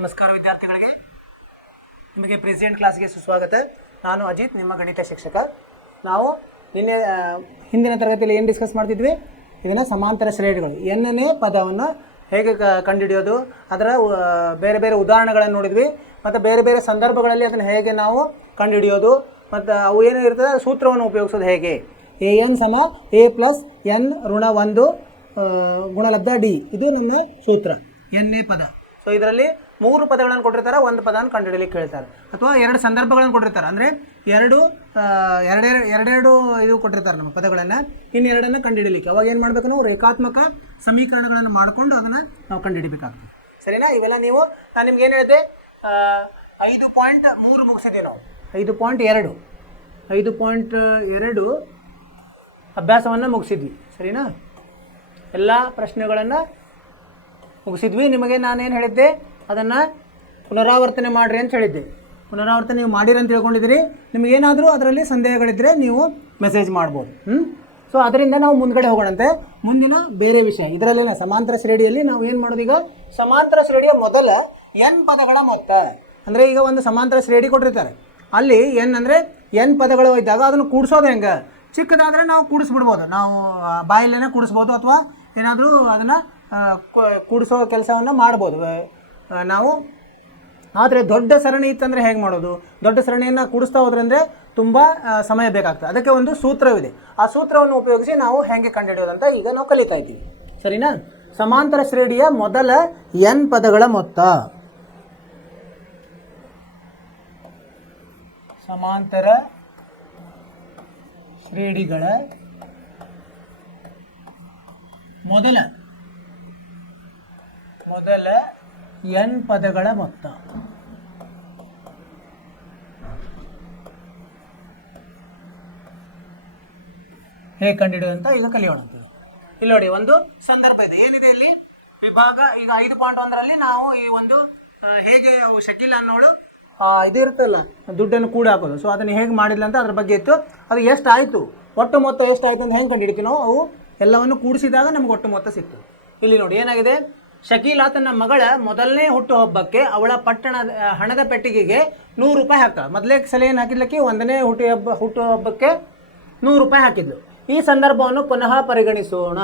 ನಮಸ್ಕಾರ ವಿದ್ಯಾರ್ಥಿಗಳಿಗೆ, ನಿಮಗೆ ಪ್ರೆಸೆಂಟ್ ಕ್ಲಾಸ್ಗೆ ಸುಸ್ವಾಗತ. ನಾನು ಅಜಿತ್, ನಿಮ್ಮ ಗಣಿತ ಶಿಕ್ಷಕ. ನಾವು ನಿನ್ನೆ ಹಿಂದಿನ ತರಗತಿಯಲ್ಲಿ ಏನು ಡಿಸ್ಕಸ್ ಮಾಡ್ತಿದ್ವಿ? ಇದನ್ನು ಸಮಾಂತರ ಶ್ರೇಣಿಗಳು ಎನ್ನೇ ಪದವನ್ನು ಹೇಗೆ ಕಂಡುಹಿಡಿಯೋದು, ಅದರ ಬೇರೆ ಬೇರೆ ಉದಾಹರಣೆಗಳನ್ನು ನೋಡಿದ್ವಿ. ಮತ್ತು ಬೇರೆ ಬೇರೆ ಸಂದರ್ಭಗಳಲ್ಲಿ ಅದನ್ನು ಹೇಗೆ ನಾವು ಕಂಡುಹಿಡಿಯೋದು, ಮತ್ತು ಅವು ಏನು ಇರ್ತದೆ ಸೂತ್ರವನ್ನು ಉಪಯೋಗಿಸೋದು ಹೇಗೆ. an = a + n ಋಣ 1 ಗುಣಲಬ್ಧ d, ಇದು ನಮ್ಮ ಸೂತ್ರ ಎನ್ನೇ ಪದ. ಸೊ ಇದರಲ್ಲಿ 3 ಪದಗಳನ್ನು ಕೊಟ್ಟಿರ್ತಾರೆ, ಒಂದು ಪದವನ್ನು ಕಂಡುಹಿಡಿಯಲಿಕ್ಕೆ ಹೇಳ್ತಾರೆ. ಅಥವಾ 2 ಸಂದರ್ಭಗಳನ್ನು ಕೊಟ್ಟಿರ್ತಾರೆ, ಅಂದರೆ ಎರಡೆರಡು ಇದು ಕೊಟ್ಟಿರ್ತಾರೆ ನಮ್ಮ ಪದಗಳನ್ನು, ಇನ್ನೆರಡನ್ನು ಕಂಡುಹಿಡಿಯಲಿಕ್ಕೆ. ಅವಾಗ ಏನು ಮಾಡಬೇಕು, ನಾವು ರೇಖಾತ್ಮಕ ಸಮೀಕರಣಗಳನ್ನು ಮಾಡಿಕೊಂಡು ಅದನ್ನು ನಾವು ಕಂಡುಹಿಡಿಬೇಕಾಗ್ತದೆ. ಸರಿನಾ? ಇವೆಲ್ಲ ನಾನು ನಿಮ್ಗೆ ಏನು ಹೇಳಿದೆ, 5.3 ಮುಗಿಸಿದ್ದೀವಿ ನಾವು. 5.2 ಅಭ್ಯಾಸವನ್ನು ಮುಗಿಸಿದ್ವಿ. ಸರಿನಾ? ಎಲ್ಲ ಪ್ರಶ್ನೆಗಳನ್ನು ಮುಗಿಸಿದ್ವಿ. ನಿಮಗೆ ನಾನೇನು ಹೇಳಿದ್ದೆ, ಅದನ್ನು ಪುನರಾವರ್ತನೆ ಮಾಡಿರಿ ಅಂತ ಹೇಳಿದ್ದೆ. ಪುನರಾವರ್ತನೆ ನೀವು ಮಾಡಿರಿ ಅಂತ ತಿಳ್ಕೊಂಡಿದ್ದೀರಿ. ನಿಮಗೇನಾದರೂ ಅದರಲ್ಲಿ ಸಂದೇಹಗಳಿದ್ದರೆ ನೀವು ಮೆಸೇಜ್ ಮಾಡ್ಬೋದು. ಸೊ ಅದರಿಂದ ನಾವು ಮುಂದ್ಗಡೆ ಹೋಗೋಣಂತೆ. ಮುಂದಿನ ಬೇರೆ ವಿಷಯ ಇದರಲ್ಲಿನ ಸಮಾಂತರ ಶ್ರೇಣಿಯಲ್ಲಿ ನಾವು ಏನು ಮಾಡೋದು, ಈಗ ಸಮಾಂತರ ಶ್ರೇಣಿಯ ಮೊದಲ n ಪದಗಳ ಮೊತ್ತ. ಅಂದರೆ ಈಗ ಒಂದು ಸಮಾಂತರ ಶ್ರೇಣಿ ಕೊಟ್ಟಿರ್ತಾರೆ, ಅಲ್ಲಿ n ಅಂದರೆ n ಪದಗಳು ಇದ್ದಾಗ ಅದನ್ನು ಕೂಡಿಸೋದು ಹೆಂಗೆ. ಚಿಕ್ಕದಾದರೆ ನಾವು ಕೂಡಿಸ್ಬಿಡ್ಬೋದು, ನಾವು ಬಾಯಲ್ಲೇನೆ ಕೂಡಿಸ್ಬೋದು, ಅಥವಾ ಏನಾದರೂ ಅದನ್ನು ಕೂಡಿಸೋ ಕೆಲಸವನ್ನು ಮಾಡ್ಬೋದು ನಾವು. ಆದರೆ ದೊಡ್ಡ ಸರಣಿ ಇತ್ತಂದರೆ ಹೇಗೆ ಮಾಡೋದು? ದೊಡ್ಡ ಸರಣಿಯನ್ನು ಕೂಡಿಸ್ತಾ ಹೋದ್ರಂದರೆ ತುಂಬ ಸಮಯ ಬೇಕಾಗ್ತದೆ. ಅದಕ್ಕೆ ಒಂದು ಸೂತ್ರವಿದೆ. ಆ ಸೂತ್ರವನ್ನು ಉಪಯೋಗಿಸಿ ನಾವು ಹೇಗೆ ಕಂಡುಹಿಡಿಯೋದಂತ ಈಗ ನಾವು ಕಲಿತಾ ಇದ್ದೀವಿ. ಸರಿನಾ? ಸಮಾಂತರ ಶ್ರೇಣಿಯ ಮೊದಲ n ಪದಗಳ ಮೊತ್ತ. ಸಮಾಂತರ ಶ್ರೇಣಿಗಳ ಮೊದಲ n ಪದಗಳ ಮೊತ್ತ. ಹೇಗೆ ಕಂಡುಹಿಡಿಯೋದಂತ ಈಗ ಕಲಿಯೋಣ. ಇಲ್ಲಿ ನೋಡಿ, ಒಂದು ಸಂದರ್ಭ ಇದೆ. ಏನಿದೆ ಇಲ್ಲಿ ವಿಭಾಗ. ಈಗ 5.1ರಲ್ಲಿ ನಾವು ಈ ಒಂದು ಹೇಗೆ ಶಕೀಲ ಅನ್ನೋಳು ಇದು ಇರುತ್ತಲ್ಲ, ದುಡ್ಡನ್ನು ಕೂಡ ಹಾಕೋದು. ಸೊ ಅದನ್ನು ಹೇಗೆ ಮಾಡಿಲ್ಲ ಅಂತ ಅದ್ರ ಬಗ್ಗೆ ಇತ್ತು. ಅದು ಎಷ್ಟಾಯಿತು, ಒಟ್ಟು ಮೊತ್ತ ಎಷ್ಟಾಯಿತು ಅಂತ ಹೆಂಗೆ ಕಂಡುಹಿಡಿತೀವಿ ನಾವು? ಅವು ಎಲ್ಲವನ್ನು ಕೂಡಿಸಿದಾಗ ನಮ್ಗೆ ಒಟ್ಟು ಮೊತ್ತ ಸಿಕ್ತು. ಇಲ್ಲಿ ನೋಡಿ ಏನಾಗಿದೆ, ಶಕೀಲ ತನ್ನ ಮಗಳ ಮೊದಲನೇ ಹುಟ್ಟುಹಬ್ಬಕ್ಕೆ ಅವಳ ಹಣದ ಪೆಟ್ಟಿಗೆಗೆ 100 ರೂಪಾಯಿ ಹಾಕ. ಮೊದಲೇ ಸಲ ಏನು ಹಾಕಿದ್ಲಕ್ಕೆ, 1ನೇ ಹುಟ್ಟುಹಬ್ಬಕ್ಕೆ 100 ರೂಪಾಯಿ ಹಾಕಿದ್ಲು. ಈ ಸಂದರ್ಭವನ್ನು ಪುನಃ ಪರಿಗಣಿಸೋಣ.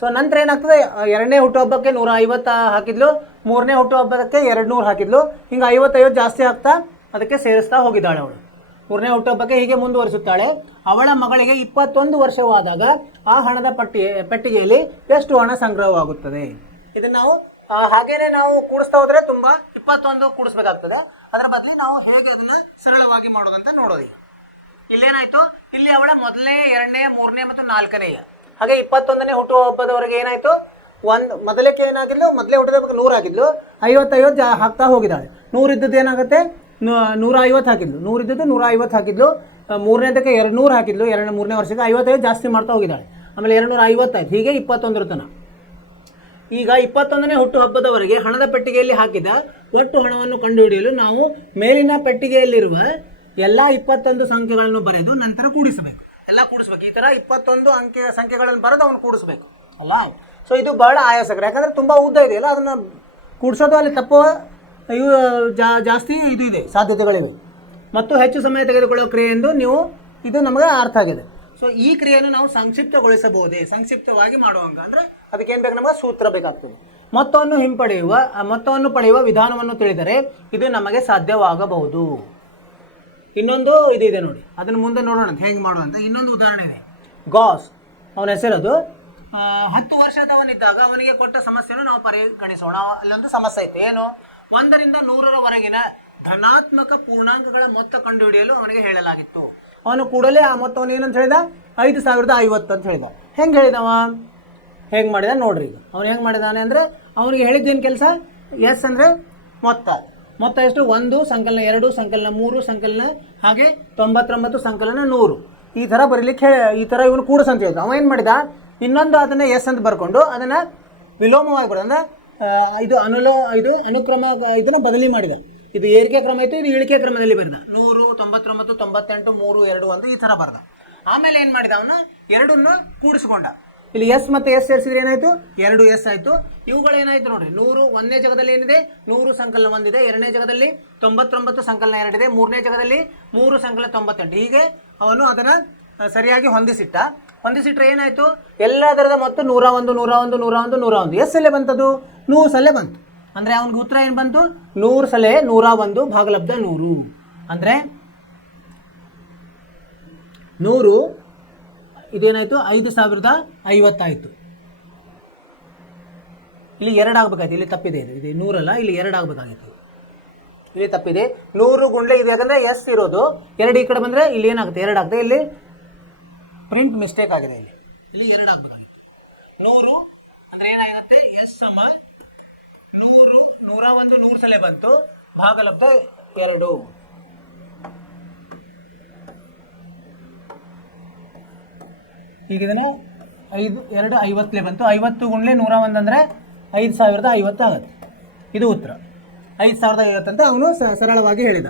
ಸೊ ನಂತರ ಏನಾಗ್ತದೆ, 2ನೇ ಹುಟ್ಟುಹಬ್ಬಕ್ಕೆ 150 ಹಾಕಿದ್ಲು, 3ನೇ ಹುಟ್ಟುಹಬ್ಬಕ್ಕೆ 200 ಹಾಕಿದ್ಲು. ಹಿಂಗೆ 50 ಜಾಸ್ತಿ ಆಗ್ತಾ ಅದಕ್ಕೆ ಸೇರಿಸ್ತಾ ಹೋಗಿದ್ದಾಳೆ ಅವಳು. 3ನೇ ಹುಟ್ಟುಹಬ್ಬಕ್ಕೆ ಹೀಗೆ ಮುಂದುವರಿಸುತ್ತಾಳೆ. ಅವಳ ಮಗಳಿಗೆ 21 ವರ್ಷವಾದಾಗ ಆ ಹಣದ ಪೆಟ್ಟಿಗೆಯಲ್ಲಿ ಎಷ್ಟು ಹಣ ಸಂಗ್ರಹವಾಗುತ್ತದೆ? ಇದನ್ನು ನಾವು ಹಾಗೇನೆ ನಾವು ಕೂಡಿಸ್ತಾ ಹೋದರೆ ತುಂಬ 21 ಕೂಡಿಸ್ಬೇಕಾಗ್ತದೆ. ಅದರ ಬದಲಿ ನಾವು ಹೇಗೆ ಅದನ್ನು ಸರಳವಾಗಿ ಮಾಡೋದಂತ ನೋಡೋದು. ಇಲ್ಲೇನಾಯಿತು, ಇಲ್ಲಿ ಅವಳ ಮೊದಲನೇ, 2ನೇ, 3ನೇ ಮತ್ತು 4ನೇ, ಹಾಗೆ 21ನೇ ಹುಟ್ಟುಹಬ್ಬದವರೆಗೆ ಏನಾಯಿತು, ಮೊದಲಕ್ಕೆ ಏನಾಗಿದ್ಲು, ಮೊದಲೇ ಹುಟ್ಟುಹಬ್ಬಕ್ಕೆ 100 ಹಾಕಿದ್ಲು, 50 ಹಾಕ್ತಾ ಹೋಗಿದ್ದಾಳೆ. 100 ಇದ್ದದ್ದು ಏನಾಗುತ್ತೆ, 150 ಹಾಕಿದ್ಲು. 100 ಇದ್ದದ್ದು 150 ಹಾಕಿದ್ಲು. 3ನೇದಕ್ಕೆ 200 ಹಾಕಿದ್ಲು. 3ನೇ ವರ್ಷಕ್ಕೆ 55 ಜಾಸ್ತಿ ಮಾಡ್ತಾ ಹೋಗಿದ್ದಾಳೆ. ಆಮೇಲೆ 250 ಆಯ್ತು. ಹೀಗೆ 21 ತನಕ. ಈಗ 21ನೇ ಹುಟ್ಟುಹಬ್ಬದವರೆಗೆ ಹಣದ ಪೆಟ್ಟಿಗೆಯಲ್ಲಿ ಹಾಕಿದ ಒಟ್ಟು ಹಣವನ್ನು ಕಂಡುಹಿಡಿಯಲು ನಾವು ಮೇಲಿನ ಪೆಟ್ಟಿಗೆಯಲ್ಲಿರುವ ಎಲ್ಲ 21 ಸಂಖ್ಯೆಗಳನ್ನು ಬರೆದು ನಂತರ ಕೂಡಿಸಬೇಕು. ಎಲ್ಲ ಕೂಡಿಸ್ಬೇಕು. ಈ ಥರ 21 ಸಂಖ್ಯೆಗಳನ್ನು ಬರೆದು ಅವನು ಕೂಡಿಸ್ಬೇಕು ಅಲ್ಲ. ಸೊ ಇದು ಬಹಳ ಆಯಾಸಕರ, ಯಾಕಂದರೆ ತುಂಬ ಉದ್ದ ಇದೆಯಲ್ಲ, ಅದನ್ನು ಕೂಡಿಸೋದು ಅಲ್ಲಿ ತಪ್ಪುವ ಜಾಸ್ತಿ ಇದು ಇದೆ, ಸಾಧ್ಯತೆಗಳಿವೆ. ಮತ್ತು ಹೆಚ್ಚು ಸಮಯ ತೆಗೆದುಕೊಳ್ಳೋ ಕ್ರಿಯೆ ಎಂದು ಇದು ನಮಗೆ ಅರ್ಥ ಆಗಿದೆ. ಸೊ ಈ ಕ್ರಿಯೆಯನ್ನು ನಾವು ಸಂಕ್ಷಿಪ್ತಗೊಳಿಸಬಹುದೇ? ಸಂಕ್ಷಿಪ್ತವಾಗಿ ಮಾಡುವಂಗ ಅಂದರೆ ಅದಕ್ಕೇನು ಬೇಕು, ನಮಗೆ ಸೂತ್ರ ಬೇಕಾಗ್ತದೆ. ಮೊತ್ತವನ್ನು ಪಡೆಯುವ ವಿಧಾನವನ್ನು ತಿಳಿದರೆ ಇದು ನಮಗೆ ಸಾಧ್ಯವಾಗಬಹುದು. ಇನ್ನೊಂದು ಇದು ಇದೆ ನೋಡಿ, ಅದನ್ನು ಮುಂದೆ ನೋಡೋಣ ಹೇಗೆ ಮಾಡುವಂತ. ಇನ್ನೊಂದು ಉದಾಹರಣೆ ಇದೆ. ಗಾಸ್, ಅವನ ಹೆಸರದು. 10 ವರ್ಷದವನಿದ್ದಾಗ ಅವನಿಗೆ ಕೊಟ್ಟ ಸಮಸ್ಯೆಯನ್ನು ನಾವು ಪರಿಗಣಿಸೋಣ. ಅಲ್ಲೊಂದು ಸಮಸ್ಯೆ ಇತ್ತು. ಏನು, 1 ರಿಂದ 100ರವರೆಗಿನ ಧನಾತ್ಮಕ ಪೂರ್ಣಾಂಕಗಳ ಮೊತ್ತ ಕಂಡುಹಿಡಿಯಲು ಅವನಿಗೆ ಹೇಳಲಾಗಿತ್ತು. ಅವನು ಕೂಡಲೇ ಆ ಮೊತ್ತವನ್ನು ಏನಂತ ಹೇಳಿದ, 5050 ಅಂತ ಹೇಳಿದ. ಹೆಂಗೆ ಹೇಳಿದವ, ಹೇಗೆ ಮಾಡಿದ ನೋಡ್ರಿ. ಈಗ ಅವನು ಹೆಂಗೆ ಮಾಡಿದಾನೆ ಅಂದರೆ, ಅವನಿಗೆ ಹೇಳಿದ್ದೇನು ಕೆಲಸ, ಎಸ್ ಅಂದರೆ ಮೊತ್ತ ಎಷ್ಟು, 1 ಸಂಕಲನ 2 ಸಂಕಲನ 3 ಸಂಕಲನ ಹಾಗೆ 99 ಸಂಕಲನ 100, ಈ ಥರ ಬರೀಲಿಕ್ಕೆ ಈ ಥರ ಇವನು ಕೂಡಿಸ್ ಅಂತ ಹೇಳಿದ. ಅವ ಏನು ಮಾಡಿದ, ಇನ್ನೊಂದು ಅದನ್ನು ಎಸ್ ಅಂತ ಬರ್ಕೊಂಡು ಅದನ್ನು ವಿಲೋಮವಾಗಿ ಬರೋದು, ಅಂದರೆ ಇದು ಅನುಕ್ರಮ ಇದನ್ನು ಬದಲಿ ಮಾಡಿದ. ಇದು ಏರಿಕೆ ಕ್ರಮ ಇತ್ತು, ಇದು ಇಳಿಕೆ ಕ್ರಮದಲ್ಲಿ ಬರೆದ. 100 99 98 3 2 1 ಈ ಥರ ಬರೆದ. ಆಮೇಲೆ ಏನು ಮಾಡಿದ, ಅವನು ಎರಡನ್ನು ಕೂಡಿಸ್ಕೊಂಡ. ಇಲ್ಲಿ ಎಸ್ ಮತ್ತು ಎಸ್ ಸೇರಿಸಿದ್ರೆ ಏನಾಯಿತು 2s ಆಯಿತು. ಇವುಗಳು ಏನಾಯಿತು ನೋಡ್ರಿ 100 ಒಂದನೇ ಜಾಗದಲ್ಲಿ ಏನಿದೆ 100 ಸಂಕಲನ ಒಂದಿದೆ, ಎರಡನೇ ಜಾಗದಲ್ಲಿ 99 ಸಂಕಲನ ಎರಡಿದೆ, ಮೂರನೇ ಜಾಗದಲ್ಲಿ 3 ಸಂಕಲನ 98. ಹೀಗೆ ಅವನು ಅದನ್ನು ಸರಿಯಾಗಿ ಹೊಂದಿಸಿಟ್ರೆ ಏನಾಯಿತು ಎಲ್ಲದರದ ಮತ್ತು 101 101 101 101 ಎಷ್ಟು ಸಲ ಬಂತದು 100 ಸಲ ಬಂತು. ಅಂದರೆ ಅವನಿಗೆ ಉತ್ತರ ಏನು ಬಂತು 100 ಸಲ 101 ಭಾಗಲಬ್ಧ 100. ಅಂದರೆ 100 ಇದೇನಾಯಿತು 5050 ಆಯಿತು. ಇಲ್ಲಿ 2 ಆಗಬೇಕಾಯ್ತು, ಇಲ್ಲಿ ತಪ್ಪಿದೆ, ಇದು 100 ಅಲ್ಲ, ಇಲ್ಲಿ 2 ಆಗಬೇಕಾಗಿತ್ತು, ಇಲ್ಲಿ ತಪ್ಪಿದೆ. 100 ಗುಂಡ್ಲೆ ಇದು, ಯಾಕಂದರೆ ಎಸ್ ಇರೋದು 2 ಈ ಕಡೆ ಬಂದರೆ ಇಲ್ಲಿ ಏನಾಗುತ್ತೆ 2 ಆಗುತ್ತೆ, ಇಲ್ಲಿ ಪ್ರಿಂಟ್ ಮಿಸ್ಟೇಕ್ ಆಗಿದೆ, ಇಲ್ಲಿ 2 ಆಗಬೇಕಾಗಿತ್ತು. 100 ಅಂದರೆ ಏನಾಗುತ್ತೆ ಎಸ್ ಸಮ 100 101 100 ಸಲ ಬಂತು ಭಾಗಲಬ್ಧ 2. ಈಗ ಇದನ್ನು 2 50 ಬಂತು. 50 ಗುಂಡ್ಲೆ 101 ಅಂದರೆ 5050 ಆಗುತ್ತೆ. ಇದು ಉತ್ತರ 5050 ಅಂತ ಅವನು ಸರಳವಾಗಿ ಹೇಳಿದ.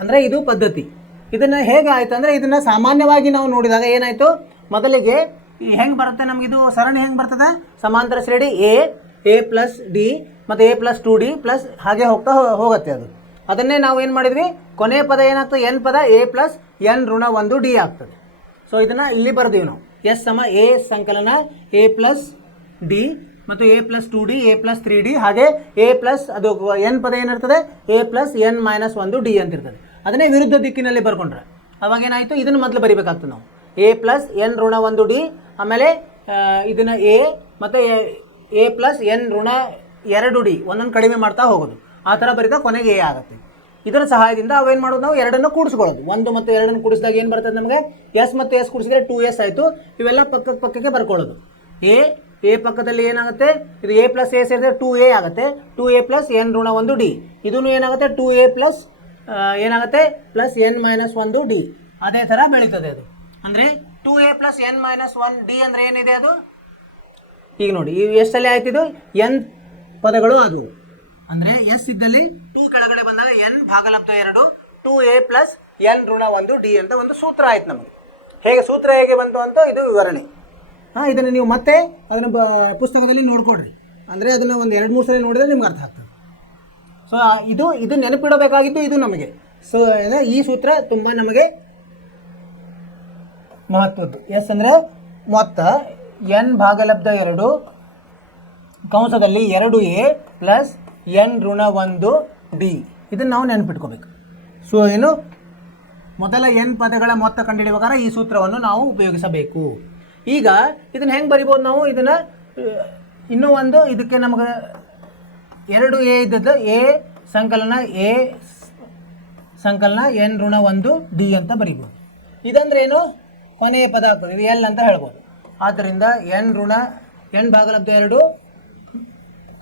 ಅಂದರೆ ಇದು ಪದ್ಧತಿ. ಇದನ್ನು ಹೇಗೆ ಆಯಿತು ಅಂದರೆ ಇದನ್ನು ಸಾಮಾನ್ಯವಾಗಿ ನಾವು ನೋಡಿದಾಗ ಏನಾಯಿತು ಮೊದಲಿಗೆ ಹೆಂಗೆ ಬರುತ್ತೆ ನಮಗಿದು ಸರಣಿ ಹೆಂಗೆ ಬರ್ತದೆ ಸಮಾಂತರ ಶ್ರೇಣಿ ಎ ಪ್ಲಸ್ ಡಿ ಮತ್ತು ಎ ಪ್ಲಸ್ 2d ಪ್ಲಸ್ ಹಾಗೆ ಹೋಗುತ್ತೆ ಅದು. ಅದನ್ನೇ ನಾವು ಏನು ಮಾಡಿದ್ವಿ ಕೊನೆ ಪದ ಏನಾಗ್ತದೆ ಎನ್ ಪದ ಎ ಪ್ಲಸ್ ಎನ್ ಋಣ 1 ಡಿ ಆಗ್ತದೆ. ಸೊ ಇದನ್ನು ಇಲ್ಲಿ ಬರೆದೀವಿ ನಾವು ಎಸ್ ಸಮ ಎ ಸಂಕಲನ ಎ ಪ್ಲಸ್ ಡಿ ಮತ್ತು A plus 2d A plus 3d ಹಾಗೆ ಎ ಪ್ಲಸ್ ಅದು ಎನ್ ಪದ ಏನಿರ್ತದೆ A plus N minus 1 D ಅಂತ ಇರ್ತದೆ. ಅದನ್ನೇ ವಿರುದ್ಧ ದಿಕ್ಕಿನಲ್ಲಿ ಬರ್ಕೊಂಡ್ರೆ ಅವಾಗ ಏನಾಯಿತು ಇದನ್ನು ಮೊದಲು ಬರಿಬೇಕಾಗ್ತದೆ ನಾವು ಎ ಪ್ಲಸ್ ಎನ್ ಋಣ 1 ಡಿ, ಆಮೇಲೆ ಇದನ್ನು ಎ ಮತ್ತು ಎ ಪ್ಲಸ್ ಎನ್ ಋಣ 2 ಡಿ ಒಂದೊಂದು ಕಡಿಮೆ ಮಾಡ್ತಾ ಹೋಗೋದು. ಆ ಥರ ಬರೀತಾ ಕೊನೆಗೆ ಎ ಆಗುತ್ತೆ. ಇದರ ಸಹಾಯದಿಂದ ಅವೇನು ಮಾಡೋದು ನಾವು ಎರಡನ್ನು ಕೂಡಿಸ್ಕೊಳ್ಳೋದು. 1 ಮತ್ತು 2 ಕೂಡಿಸಿದಾಗ ಏನು ಬರ್ತದೆ ನಮಗೆ ಎಸ್ ಮತ್ತು ಎಸ್ ಕೂಡಿಸಿದ್ರೆ 2s ಆಯಿತು. ಇವೆಲ್ಲ ಪಕ್ಕಕ್ಕೆ ಬರ್ಕೊಳ್ಳೋದು. ಎ ಪಕ್ಕದಲ್ಲಿ ಏನಾಗುತ್ತೆ ಇದು ಎ ಪ್ಲಸ್ ಎ ಸೇರಿದ್ರೆ 2a ಆಗುತ್ತೆ. 2a ಪ್ಲಸ್ ಎನ್ ಋಣ 1 ಡಿ ಇದೂ ಏನಾಗುತ್ತೆ 2a ಪ್ಲಸ್ ಏನಾಗುತ್ತೆ ಪ್ಲಸ್ ಎನ್ ಮೈನಸ್ 1 ಡಿ. ಅದೇ ಥರ ಬೆಳೀತದೆ ಅದು. ಅಂದರೆ 2a plus N minus 1 D ಅಂದರೆ ಏನಿದೆ ಅದು ಈಗ ನೋಡಿ ಇವು ಎಷ್ಟಲ್ಲಿ ಆಯ್ತಿದ್ದು ಎನ್ ಪದಗಳು ಅದು. ಅಂದರೆ ಎಸ್ ಇದ್ದಲ್ಲಿ 2 ಕೆಳಗಡೆ ಬಂದಾಗ ಎನ್ ಭಾಗಲಬ್ಧ 2 2a ಪ್ಲಸ್ ಎನ್ ಋಣ 1 ಡಿ ಅಂತ ಒಂದು ಸೂತ್ರ ಆಯ್ತು ನಮಗೆ. ಸೂತ್ರ ಹೇಗೆ ಬಂತು ಅಂತ ಇದು ವಿವರಣೆ. ಇದನ್ನು ನೀವು ಮತ್ತೆ ಅದನ್ನು ಪುಸ್ತಕದಲ್ಲಿ ನೋಡ್ಕೊಡ್ರಿ. ಅಂದರೆ ಅದನ್ನು ಒಂದು 2-3 ಸಲ ನೋಡಿದ್ರೆ ನಿಮ್ಗೆ ಅರ್ಥ ಆಗ್ತದೆ. ಸೊ ಇದು ನೆನಪಿಡಬೇಕಾಗಿತ್ತು ಇದು ನಮಗೆ. ಸೊ ಈ ಸೂತ್ರ ತುಂಬ ನಮಗೆ ಮಹತ್ವದ್ದು. ಎಸ್ ಅಂದರೆ ಮೊತ್ತ ಎನ್ ಭಾಗಲಬ್ಧ 2 ಕಂಸದಲ್ಲಿ 2a ಪ್ಲಸ್ ಎನ್ ಋಣ 1 ಡಿ ಇದನ್ನು ನಾವು ನೆನಪಿಟ್ಕೋಬೇಕು. ಸೊ ಏನು ಮೊದಲ ಎನ್ ಪದಗಳ ಮೊತ್ತ ಕಂಡುಹಿಡಿಯುವಾಗ ಈ ಸೂತ್ರವನ್ನು ನಾವು ಉಪಯೋಗಿಸಬೇಕು. ಈಗ ಇದನ್ನು ಹೆಂಗೆ ಬರಿಬೋದು ನಾವು ಇದನ್ನು ಇನ್ನೂ ಒಂದು ಇದಕ್ಕೆ ನಮಗೆ 2a ಇದ್ದದ್ದು ಎ ಸಂಕಲನ ಎ ಸಂಕಲನ ಎನ್ ಋಣ 1 ಡಿ ಅಂತ ಬರಿಬೋದು. ಇದಂದ್ರೆ ಏನು ಕೊನೆಯ ಪದ ಆಗ್ತದೆ, ಇದು ಎಲ್ ಅಂತ ಹೇಳ್ಬೋದು. ಆದ್ದರಿಂದ ಎನ್ ಭಾಗಲಬ್ಧ 2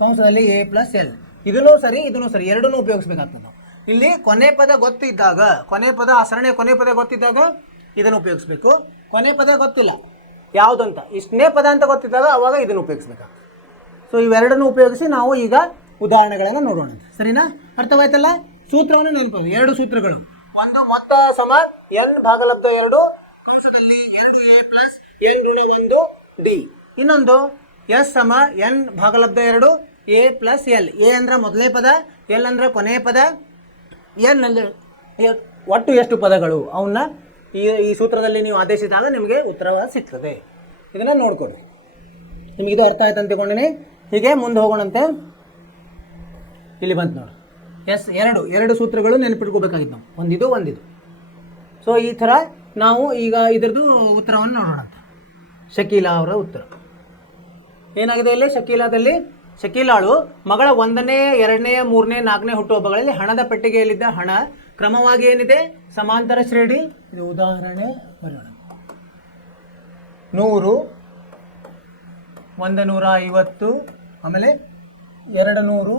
ಕಂಸದಲ್ಲಿ ಎ ಪ್ಲಸ್ ಎಲ್ ಇದೂ ಸರಿ ಎರಡನ್ನೂ ಉಪಯೋಗಿಸ್ಬೇಕಾಗ್ತದೆ ನಾವು. ಇಲ್ಲಿ ಕೊನೆ ಪದ ಗೊತ್ತಿದ್ದಾಗ ಆ ಸರಣಿಯ ಕೊನೆ ಪದ ಗೊತ್ತಿದ್ದಾಗ ಇದನ್ನು ಉಪಯೋಗಿಸ್ಬೇಕು. ಕೊನೆ ಪದ ಗೊತ್ತಿಲ್ಲ ಯಾವುದಂತ ಇಷ್ಟನೇ ಪದ ಅಂತ ಗೊತ್ತಿದ್ದಾಗ ಅವಾಗ ಇದನ್ನು ಉಪಯೋಗಿಸ್ಬೇಕಾಗ್ತದೆ. ಸೊ ಇವೆರಡನ್ನು ಉಪಯೋಗಿಸಿ ನಾವು ಈಗ ಉದಾಹರಣೆಗಳನ್ನು ನೋಡೋಣ. ಸರಿನಾ? ಅರ್ಥವಾಯ್ತಲ್ಲ? ಸೂತ್ರವನ್ನು ನೆನಪು 2 ಸೂತ್ರಗಳು. ಒಂದು ಮೊತ್ತ ಸಮ ಎನ್ ಭಾಗಲಬ್ಧ 2 ಕಂಸದಲ್ಲಿ 2a ಪ್ಲಸ್ ಎನ್ ಋಣ 1 ಡಿ. ಇನ್ನೊಂದು ಎಸ್ ಸಮ ಎನ್ ಭಾಗಲಬ್ಧ 2 ಎ ಪ್ಲಸ್ ಎಲ್. ಎ ಅಂದ್ರೆ ಮೊದಲನೇ ಪದ, ಎಲ್ ಅಂದ್ರೆ ಕೊನೆಯ ಪದ, ಎನ್ ಅಂದರೆ ಒಟ್ಟು ಎಷ್ಟು ಪದಗಳು ಅವನ್ನ ಈ ಸೂತ್ರದಲ್ಲಿ ನೀವು ಆದೇಶಿಸಿದಾಗ ನಿಮಗೆ ಉತ್ತರ ಸಿಗ್ತದೆ. ಇದನ್ನು ನೋಡ್ಕೊಡ್ರಿ. ನಿಮಗೆ ಇದು ಅರ್ಥ ಆಯ್ತು ಅಂತ ತಿಳ್ಕೊಂಡಿನಿ. ಹೀಗೆ ಮುಂದೆ ಹೋಗೋಣಂತೆ. ಇಲ್ಲಿ ಬಂತು ನೋಡಿ ಎಸ್ 2 ಸೂತ್ರಗಳು ನೆನಪಿಟ್ಕೋಬೇಕಾಗಿತ್ತು ನಾವು, ಒಂದಿದು. ಸೊ ಈ ಥರ ನಾವು ಈಗ ಇದರದ್ದು ಉತ್ತರವನ್ನು ನೋಡೋಣ. ಶಕೀಲಾ ಅವರ ಉತ್ತರ ಏನಾಗಿದೆ ಇಲ್ಲಿ ಶಕೀಲಾಳು ಮಗಳ 1ನೇ 2ನೇ 3ನೇ 4ನೇ ಹುಟ್ಟುಹಬ್ಬಗಳಲ್ಲಿ ಹಣದ ಪೆಟ್ಟಿಗೆಯಲ್ಲಿದ್ದ ಹಣ ಕ್ರಮವಾಗಿ ಏನಿದೆ ಸಮಾಂತರ ಶ್ರೇಣಿ. ಇದು ಉದಾಹರಣೆ ಬರೋಣ. 100 150 ಆಮೇಲೆ 200